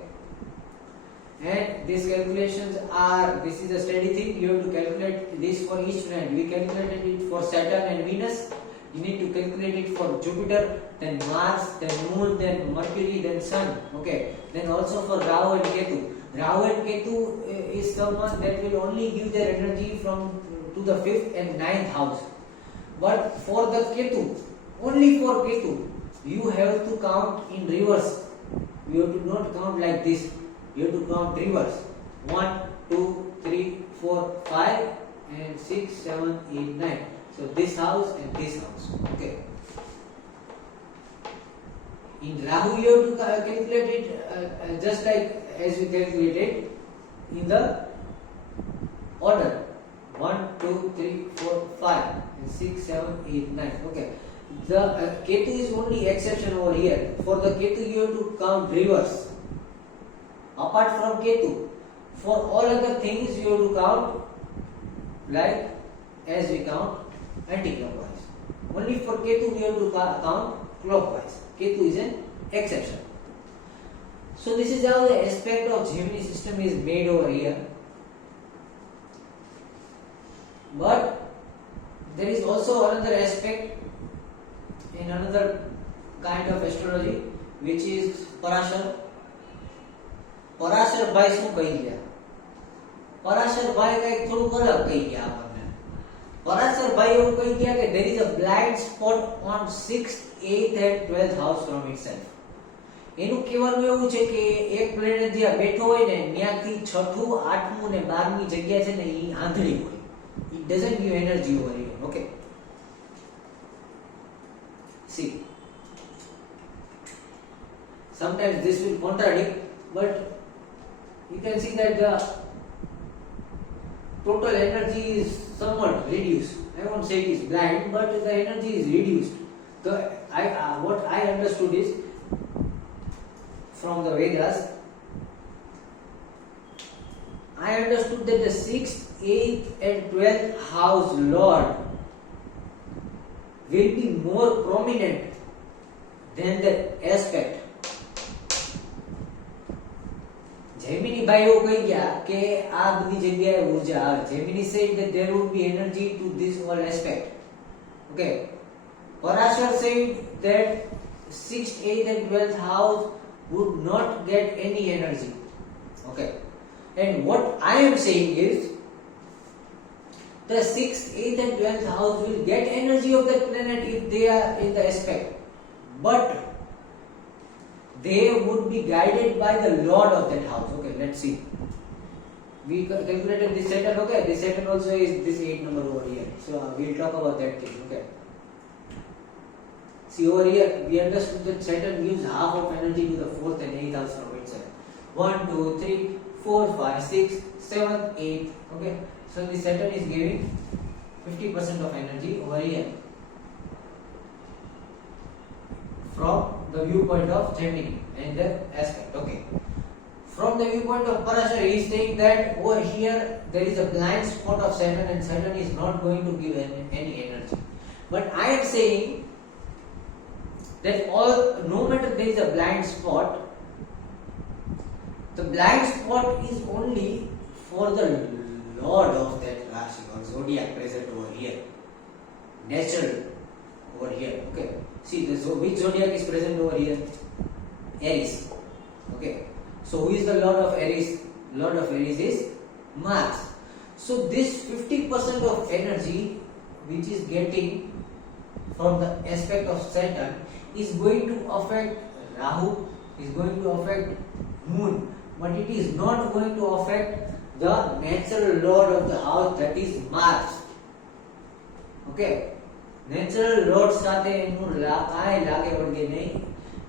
And these calculations are, this is a steady thing, you have to calculate this for each planet. We calculated it for Saturn and Venus. You need to calculate it for Jupiter, then Mars, then Moon, then Mercury, then Sun. Okay. Then also for Rahu and Ketu. Rahu and Ketu is someone that will only give their energy from to the 5th and 9th house. But for the Ketu, only for Ketu, you have to count in reverse. You have to not count like this. You have to count reverse. 1, 2, 3, 4, 5 and 6, 7, 8, 9. So this house and this house. Okay. In Rahu you have to calculate it just like as we calculated in the order 1, 2, 3, 4, 5 and 6, 7, 8, 9. Okay. The Ketu is only exception over here. For the Ketu you have to count reverse. Apart from Ketu, for all other things you have to count like as we count anti-clockwise. Only for Ketu we have to count clockwise. Ketu is an exception. So this is how the aspect of Gemini system is made over here. But there is also another aspect in another kind of astrology, which is Parashar. Parashar ભાઈ શું કહી ગયા? પરાશર ભાઈ કઈક થોડુંક અલગ કહી ગયા આપણને. પરાશર ભાઈ એવું કહી ગયા કે there is a blind spot on 6th, 8th and 12th house from itself. એનું કહેવાનું એવું છે કે એક પ્લેનેટ જ્યાં બેઠો હોય ને ત્યાંથી 6ઠું, 8મું ને 12મી જગ્યા છે ને એ આંધળી હોય. It doesn't give energy over here. Okay. See. Sometimes this will contradict, but you can see that the total energy is somewhat reduced. I won't say it is blind, but the energy is reduced. So what I understood is from the Vedas, I understood that the 6th, 8th and 12th house lord will be more prominent than the aspect. Gemini ભાઈ એવું કહી ગયા કે આ બધી જગ્યાએ ઊર્જા આવે. Gemini said that there would be energy to this whole aspect. Okay. Parashar said that 6th, 8th and 12th house would not get any energy. Okay. And what I am saying is the 6th, 8th and 12th house will get energy of that planet if they are in the aspect. But they would be guided by the lord of that house. Okay, let's see. We calculated this Saturn. Okay, this Saturn also is this 8 number over here. So we'll talk about that thing. Okay. See over here, we understood that Saturn gives half of energy to the 4th and 8th house from itself. 1, 2, 3, 4, 5, 6, 7, 8. Okay. So the Saturn is giving 50% of energy over here. From the viewpoint of Gemini and the aspect. Okay. From the viewpoint of Parashar, he is saying that over here there is a blind spot of Saturn and Saturn is not going to give any energy. But I am saying that no matter there is a blind spot, the blind spot is only for the lord of that Rashi or zodiac present over here. Natural over here. Okay. See, which zodiac is present over here? Aries. Okay. So, who is the lord of Aries? Lord of Aries is Mars. So, this 50% of energy which is getting from the aspect of Saturn is going to affect Rahu, is going to affect Moon, but it is not going to affect the natural lord of the house, that is Mars. Okay. Natural load સાથે એનું કાંઈ લાગે વળગે નહીં.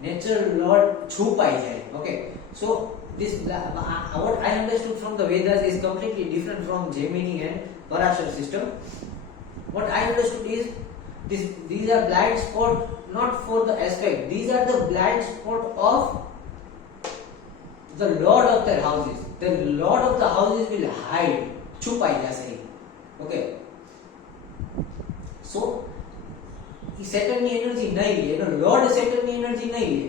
Natural load છુપાઈ જાય. Okay, so this what I understood from the Vedas is completely different from Gemini and Parashar system. What I understood is these are blind spot not for the aspect. These are the blind spot of the lord of their houses. The lord of the houses will hide, છુપાઈ જશે. Okay, so સેટરની energy નહીં લે, એનો lord સેટરની energy નહીં લે.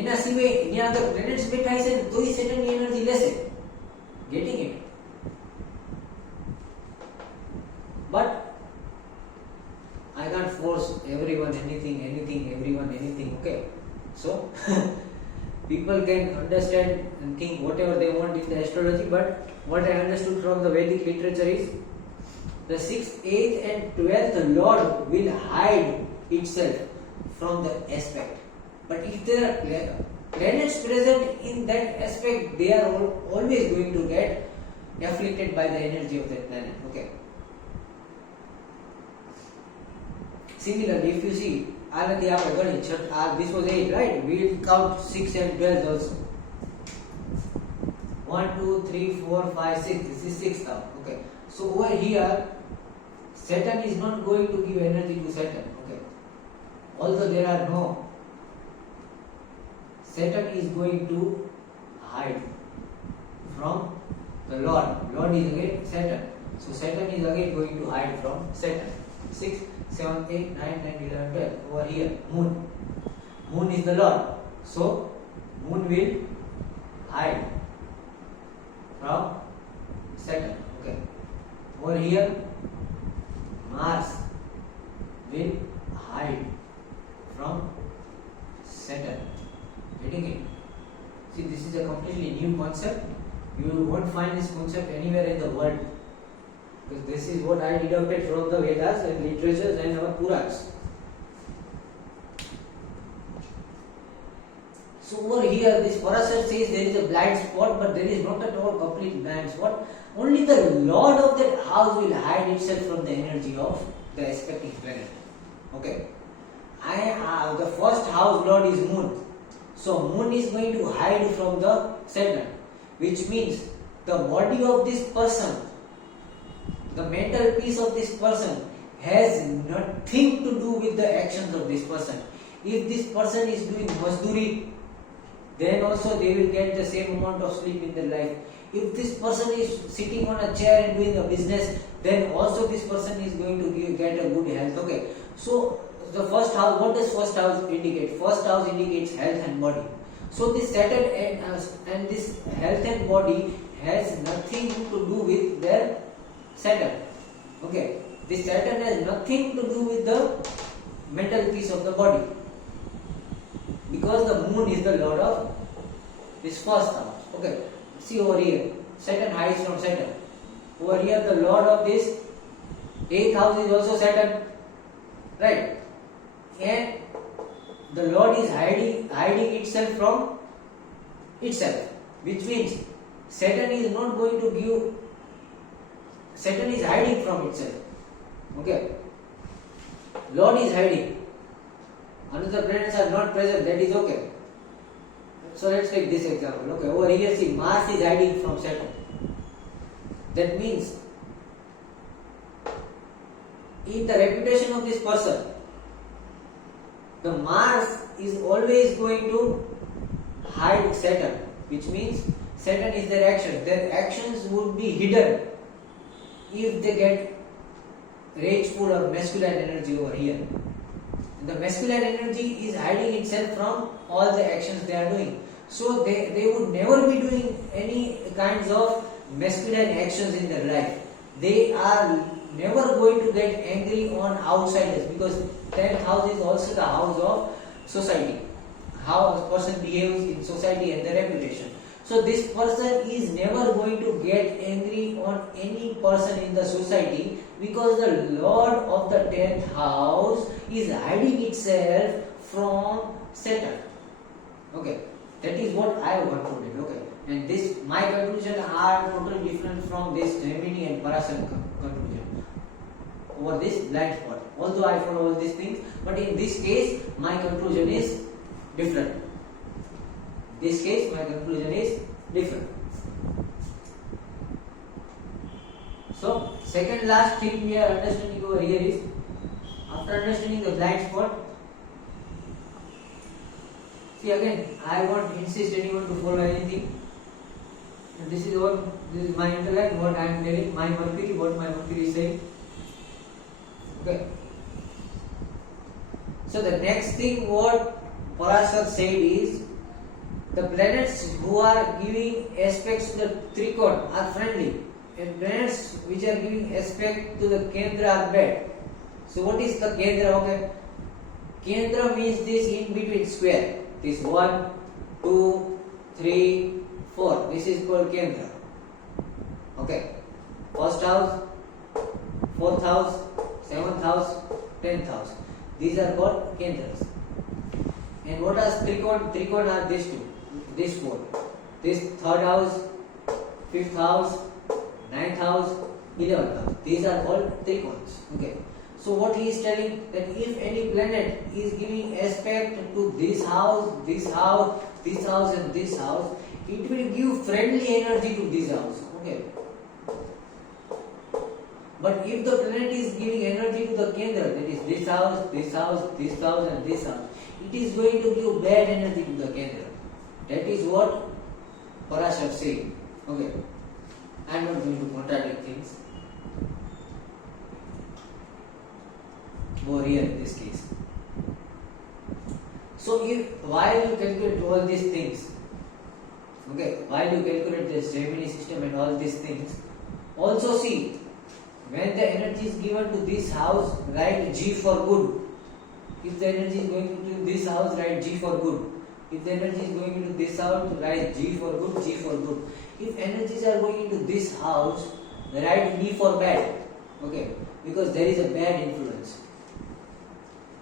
એના સિવાય ત્યાં આગળ પ્લેનેટ્સ બેઠા છે ને તોય સેટરની એનર્જી લેશે. Getting it? But I can't force everyone anything, everyone anything. Okay, so people can understand and think whatever they want in the astrology, but what I understood from the Vedic literature is the 6th, 8th and 12th lord will hide itself from the aspect. But if there are planets present in that aspect, they are always going to get afflicted by the energy of that planet. Okay. Similarly, if you see, this was 8, right? We will count 6 and 12 also. 1, 2, 3, 4, 5, 6. This is 6th house. Okay. So over here, Saturn is not going to give energy to Saturn. Okay. Although there are no, Saturn is going to hide from the Lord. Lord is again Saturn. So Saturn is again going to hide from Saturn. 6, 7, 8, 9, 10, 11, 12. Over here, Moon. Moon is the Lord. So Moon will hide from Saturn. Okay. Over here, Mars will hide from Saturn. Getting it? See, this is a completely new concept. You won't find this concept anywhere in the world. Because this is what I deducted from the Vedas and literatures and our Purans. So over here, this Parashar says there is a blind spot, but there is not at all complete blind spot. Only the lord of that house will hide itself from the energy of the aspecting planet. Okay. The first house lord is Moon. So Moon is going to hide from the Saturn, which means the body of this person, the mental peace of this person has nothing to do with the actions of this person. If this person is doing mazduri, then also they will get the same amount of sleep in their life. If this person is sitting on a chair and doing a business, then also this person is going to get a good health. Okay. So the first house, what does first house indicate? First house indicates health and body. So this Saturn and this health and body has nothing to do with their Saturn. Okay. This Saturn has nothing to do with the mental peace of the body. Because the Moon is the lord of this first house. Okay. See over here. Saturn hides from Saturn. Over here the lord of this 8th house is also Saturn. Right. And the lord is hiding itself from itself. Which means Saturn is not going to give. Saturn is hiding from itself. Okay. Lord is hiding. Another planets are not present. That is okay. So let's take this example. Okay. Over here, see, Mars is hiding from Saturn. That means in the reputation of this person, the Mars is always going to hide Saturn, which means Saturn is their action. Their actions would be hidden if they get rageful or masculine energy over here. And the masculine energy is hiding itself from all the actions they are doing. So they would never be doing any kinds of masculine actions in their life. They are never going to get angry on outsiders, because 10th house is also the house of society, how a person behaves in society and their reputation. So this person is never going to get angry on any person in the society, because the lord of the 10th house is hiding itself from Saturn. Okay, that is what I have concluded. Okay, and this my conclusion are totally different from this Gemini and Parashar conclusion. over this blind spot. Although I follow all these things, but in this case my conclusion is different. This case my conclusion is different. So second last thing we are understanding over here is, after understanding the blind spot, see again I won't insist anyone to follow anything. And this is my intellect, what I am telling, my Mercury, what my Mercury is saying. Okay. So the next thing what Parashar said is, the planets who are giving aspects to the Trikon are friendly, and planets which are giving aspect to the Kendra are bad. So what is the Kendra? Okay. Kendra means this in between square. This 1, 2, 3, 4. This is called Kendra. Okay. First house, fourth house, seventh house, 10th house. These are called Kendras. And what are Trikon? Trikon are these two. This four. This third house, fifth house, 9th house, 11th house. These are called Trikons. Okay. So what he is telling, that if any planet is giving aspect to this house, this house, this house and this house, it will give friendly energy to this house. Okay. But if the planet is giving energy to the Kendra, that is this house, this house, this house and this house, it is going to give bad energy to the Kendra. That is what Parashar saying. Okay. I am not going to contradict things. Over here in this case. So if while you calculate all these things, okay, while you calculate this Gemini system and all these things, also see, when the energy is given to this house, write G for good. If the energy is going to this house, write G for good. If the energy is going into this house, write G for good, G for good. If energies are going into this house, write B for bad. Okay, because there is a bad influence.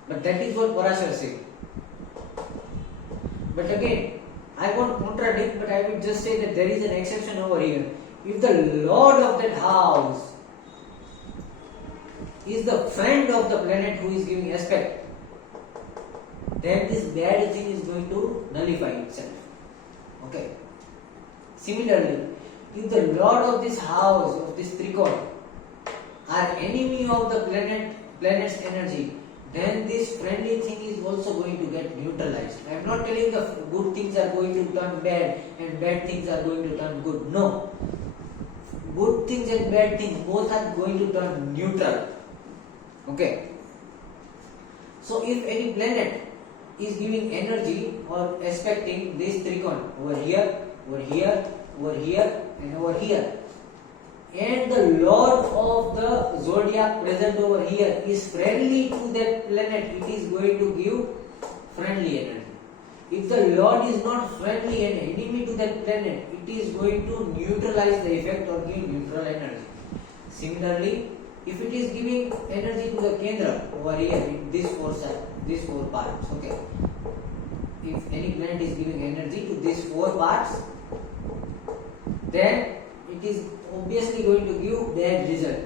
But that is what Parashar said. But again, I won't contradict, but I will just say that there is an exception over here. If the Lord of that house is the friend of the planet who is giving aspect, then this bad thing is going to nullify itself. Okay. Similarly, if the Lord of this house, of this Trikon, are enemy of the planet's energy, then this friendly thing is also going to get neutralized. I am not telling the good things are going to turn bad and bad things are going to turn good. No. Good things and bad things both are going to turn neutral. Okay. So if any planet is giving energy or aspecting this Trikon over here, over here, over here and over here, and the Lord of the zodiac present over here is friendly to that planet, it is going to give friendly energy. If the Lord is not friendly and enemy to that planet, it is going to neutralize the effect or give neutral energy. Similarly, if it is giving energy to the Kendra over here in this these four parts, okay. If any planet is giving energy to these four parts, then it is obviously going to give bad result.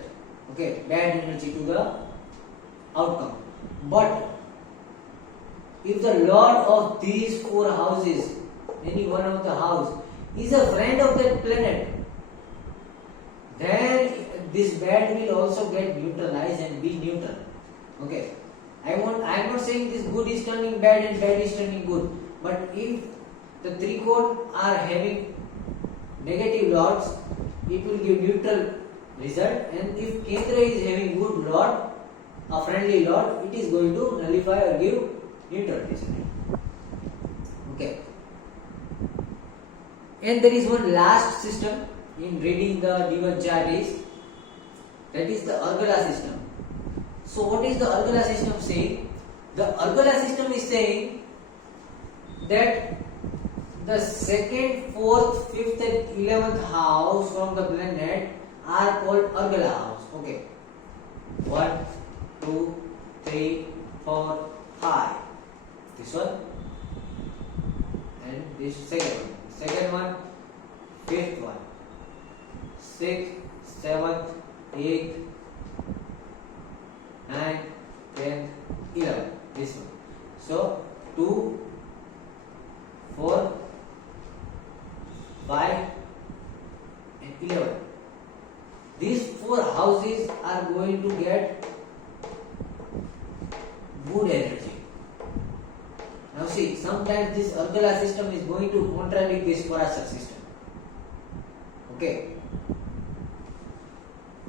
Okay, bad energy to the outcome. But if the Lord of these four houses, any one of the house, is a friend of that planet, then this bad will also get neutralized and be neutral. Okay. I am not saying this good is turning bad and bad is turning good. But if the Trikon are having negative lords, it will give neutral result, and if Kendra is having good lord, a friendly lord, it is going to nullify or give neutral result. Okay. And there is one last system in reading the D1 chart is, that is the Argala system. So what is the Argala system saying? The Argala system is saying that the second, fourth, fifth and 11th house from the planet are called Argala house. Okay. 1, 2, 3, 4, 5. This one. And this second one, fifth one, 6th, 7th, 8th, 4, 5 and 11. These 4 houses are going to get good energy. Now see, sometimes this Ardhala system is going to contradict this Parashar system. Okay.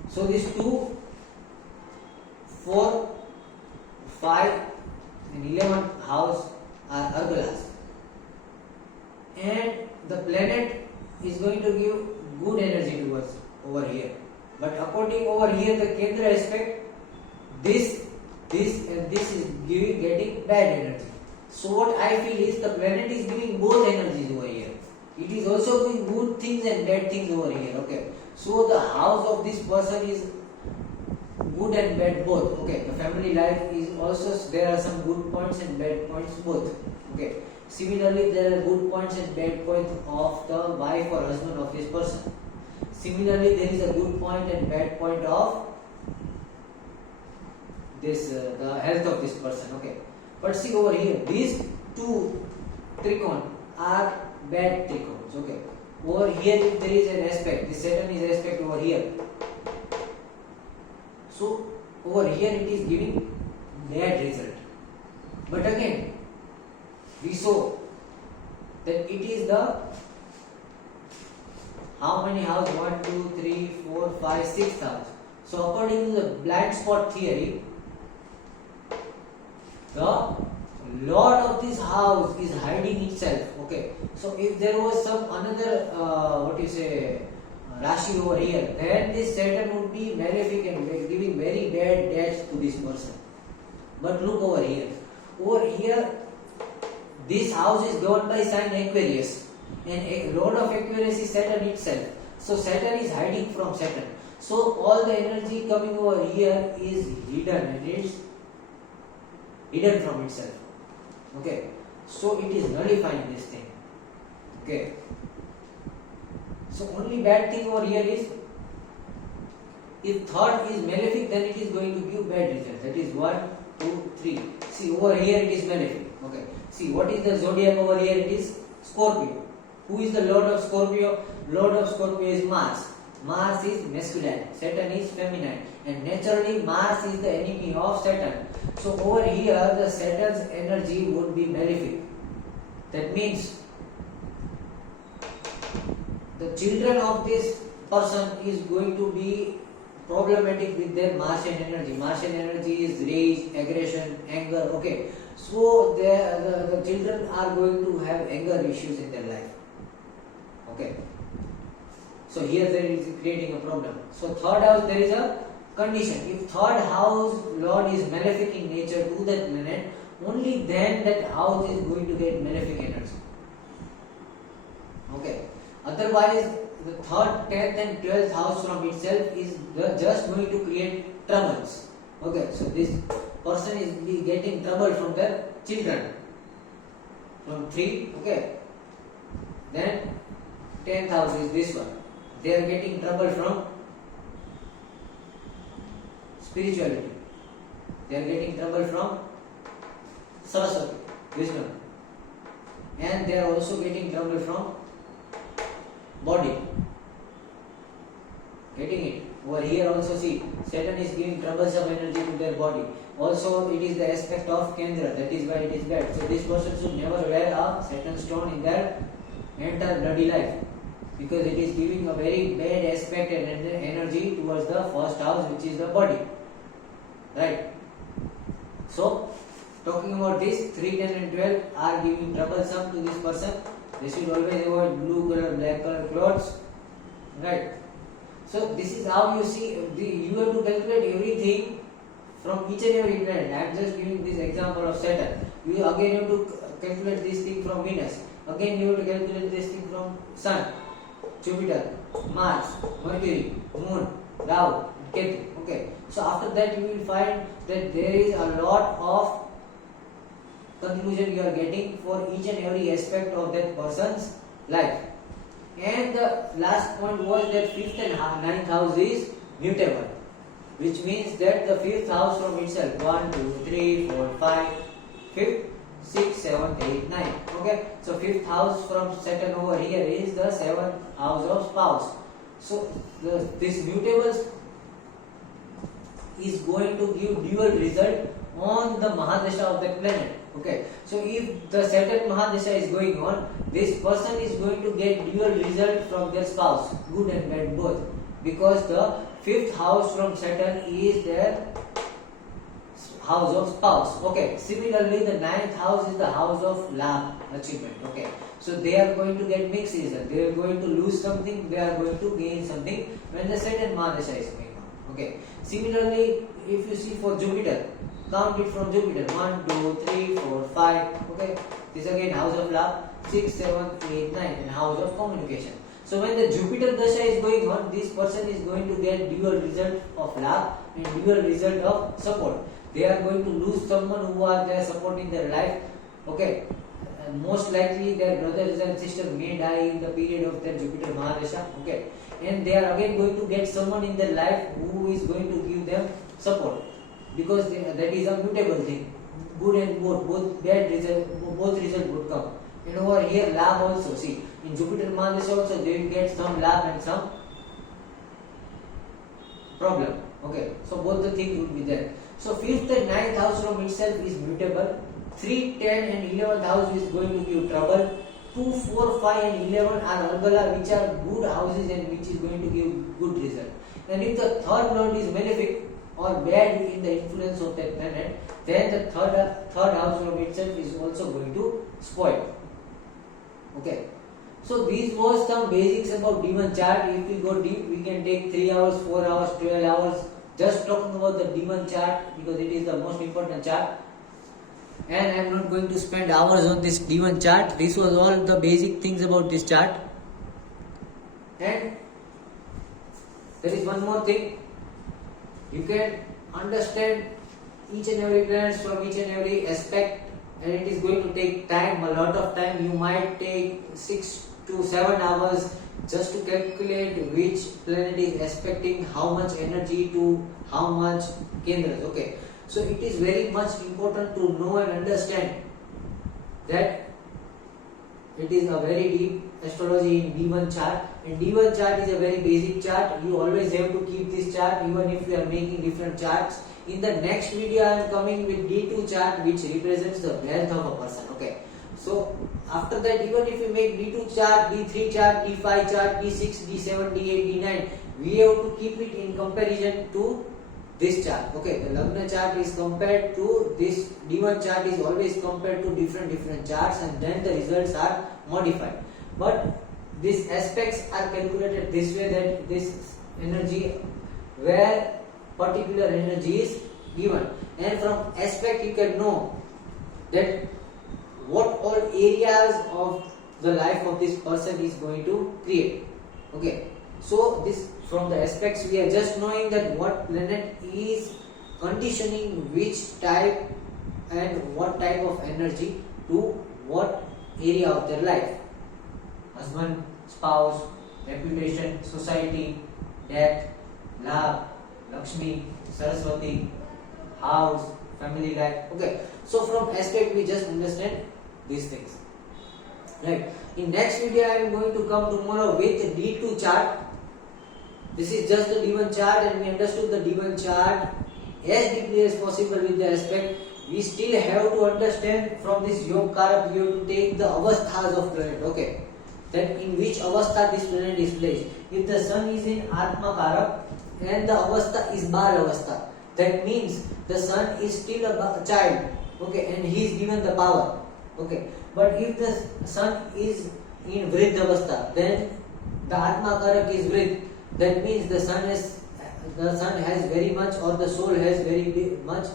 So these 2, 4, 5 and 11 house are Ardhalas. And the planet is going to give good energy to us over here. But according over here, the Kendra aspect, this and this is getting bad energy. So what I feel is the planet is giving both energies over here. It is also doing good things and bad things over here. Okay. So the house of this person is good and bad both. Okay. The family life is also, there are some good points and bad points both. Okay. Similarly, there are good points and bad points of the wife or husband of this person. Similarly, there is a good point and bad point of this the health of this person. Okay. But see over here, these 2 trikon are bad trikons. Okay. Over here, if there is an aspect, the Saturn is aspect over here. So over here it is giving bad result. But again, we saw that it is the how many house? 1, 2, 3, 4, 5, 6 house. So according to the blind spot theory, the Lord of this house is hiding itself. Okay. So if there was some another Rashi over here, then this Saturn would be malefic and giving very bad dates to this person. But look over here. Over here, this house is governed by sign Aquarius, and a Lord of Aquarius is Saturn itself. So Saturn is hiding from Saturn. So all the energy coming over here is hidden, and it's hidden from itself. Okay. So it is nullifying this thing. Okay. So only bad thing over here is, if third is malefic, then it is going to give bad result. That is 1, 2, 3. See over here it is malefic. Okay. See what is the zodiac over here? It is Scorpio. Who is the Lord of Scorpio? Lord of Scorpio is Mars. Mars is masculine, Saturn is feminine, and naturally Mars is the enemy of Saturn. So over here the Saturn's energy would be malefic. That means the children of this person is going to be problematic with their Martian energy. Martian energy is rage, aggression, anger. Okay, so the children are going to have anger issues in their life. Okay. So here there is creating a problem. So third house, there is a condition. If third house Lord is malefic in nature to that planet, only then that house is going to get malefic energy. Okay. Otherwise, the third, 10th and 12th house from itself is just going to create troubles. Okay. So this person is getting trouble from their children. From 3, okay. Then 10th house is this one. They are getting trouble from spirituality. They are getting trouble from Saraswati, Vishnu. And they are also getting trouble from body. Getting it? Over here also see, Saturn is giving troublesome energy to their body. Also it is the aspect of Kendra, that is why it is bad. So this person should never wear a Saturn stone in their entire bloody life, because it is giving a very bad aspect and energy towards the first house, which is the body. Right? So, talking about this, 3, 10 and 12 are giving troublesome to this person. They should always avoid blue color, black color clothes. Right? So, this is how you see, you have to calculate everything from each and every planet. I am just giving this example of Saturn. You again have to calculate this thing from Venus. Again you have to calculate this thing from Sun, Jupiter, Mars, Mercury, Moon, Rahu, Ketu. Okay. So after that you will find that there is a lot of conclusion you are getting for each and every aspect of that person's life. And the last point was that 5th and 9th house is mutable, which means that the 5th house from itself, 1, 2, 3, 4, 5, 5th, 6, 7, 8, 9. Okay. So fifth house from Saturn over here is the seventh house of spouse. So this mutables is going to give dual result on the Mahadasha of that planet. Okay, so if the Saturn Mahadasha is going on, this person is going to get dual result from their spouse, good and bad both, because the fifth house from Saturn is their house of spouse. Okay, similarly the ninth house is the house of love achievement. Okay, so they are going to get mixed result. They are going to lose something, they are going to gain something when the Saturn Mahadasha is going on. Okay, similarly if you see for Jupiter, count it from Jupiter, 1, 2, 3, 4, 5. Okay, this again house of love, 6, 7, 8, 9, and house of communication. So when the Jupiter Dasha is going on, this person is going to get dual result of love and dual result of support. They are going to lose someone who are there supporting their life. Okay, and most likely their brothers and sisters may die in the period of their Jupiter Mahadasha. Okay, and they are again going to get someone in their life who is going to give them support, because that is a mutable thing. Good and both bad result, both result would come. And over here lab also, see in Jupiter Mahadasha also they will get some lab and some problem. Okay, so both the things would be there. So fifth and ninth house from itself is mutable. 3, 10 and 11th house is going to give trouble. 2, 4, 5 and 11 are Argala, which are good houses and which is going to give good result. And if the third lord is malefic or bad in the influence of that planet, then the third house from itself is also going to spoil. Okay, so these was some basics about demon chart. If we go deep, we can take 3 hours, 4 hours, 12 hours just talking about the demon chart, because it is the most important chart. And I am not going to spend hours on this demon chart. This was all the basic things about this chart. And there is one more thing. You can understand each and every planet from each and every aspect, and it is going to take time, a lot of time. You might take 6 to 7 hours just to calculate which planet is expecting how much energy to how much kendras. Okay, so it is very much important to know and understand that it is a very deep astrology in D1 chart, and D1 chart is a very basic chart. You always have to keep this chart even if you are making different charts. In the next video I am coming with D2 chart, which represents the wealth of a person. Okay, so after that, even if you make D2 chart, D3 chart, D5 chart, D6, D7, D8, D9, we have to keep it in comparison to this chart. Okay, the Lagna chart is compared to this D1 chart is always compared to different charts, and then the results are modified. But these aspects are calculated this way, that this energy, where particular energy is given, and from aspect you can know that what all areas of the life of this person is going to create. Okay, so this from the aspects we are just knowing that what planet is conditioning which type and what type of energy to what area of their life: husband, spouse, reputation, society, death, love, Lakshmi, Saraswati, house, family life. Okay, so from aspect we just understand these things. Right. In next video I am going to come tomorrow with D2 chart. This is just the D1 chart, and we understood the D1 chart as deeply as possible with the aspect. We still have to understand from this Yog Karak, we have to take the avasthas of planet. Okay, that in which avastha this planet is placed. If the sun is in Atma Karak and the avastha is Bal avastha, that means the sun is still a child. Okay, and he is given the power. Okay, but if the sun is in Vriddha avastha, then the Atma Karak is Vriddha. That means the sun has very much, or the soul has very much,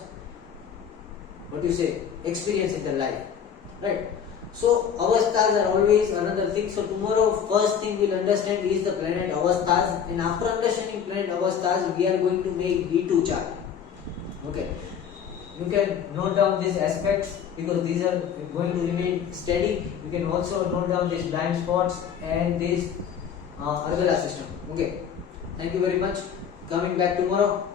what you say, experience in the life, right? So avasthas are always another thing. So tomorrow first thing we'll understand is the planet avasthas, and after understanding planet avasthas we are going to make D2 chart. Okay, you can note down these aspects because these are going to remain steady. You can also note down these blind spots and this Argala system. Okay, thank you very much. Coming back tomorrow.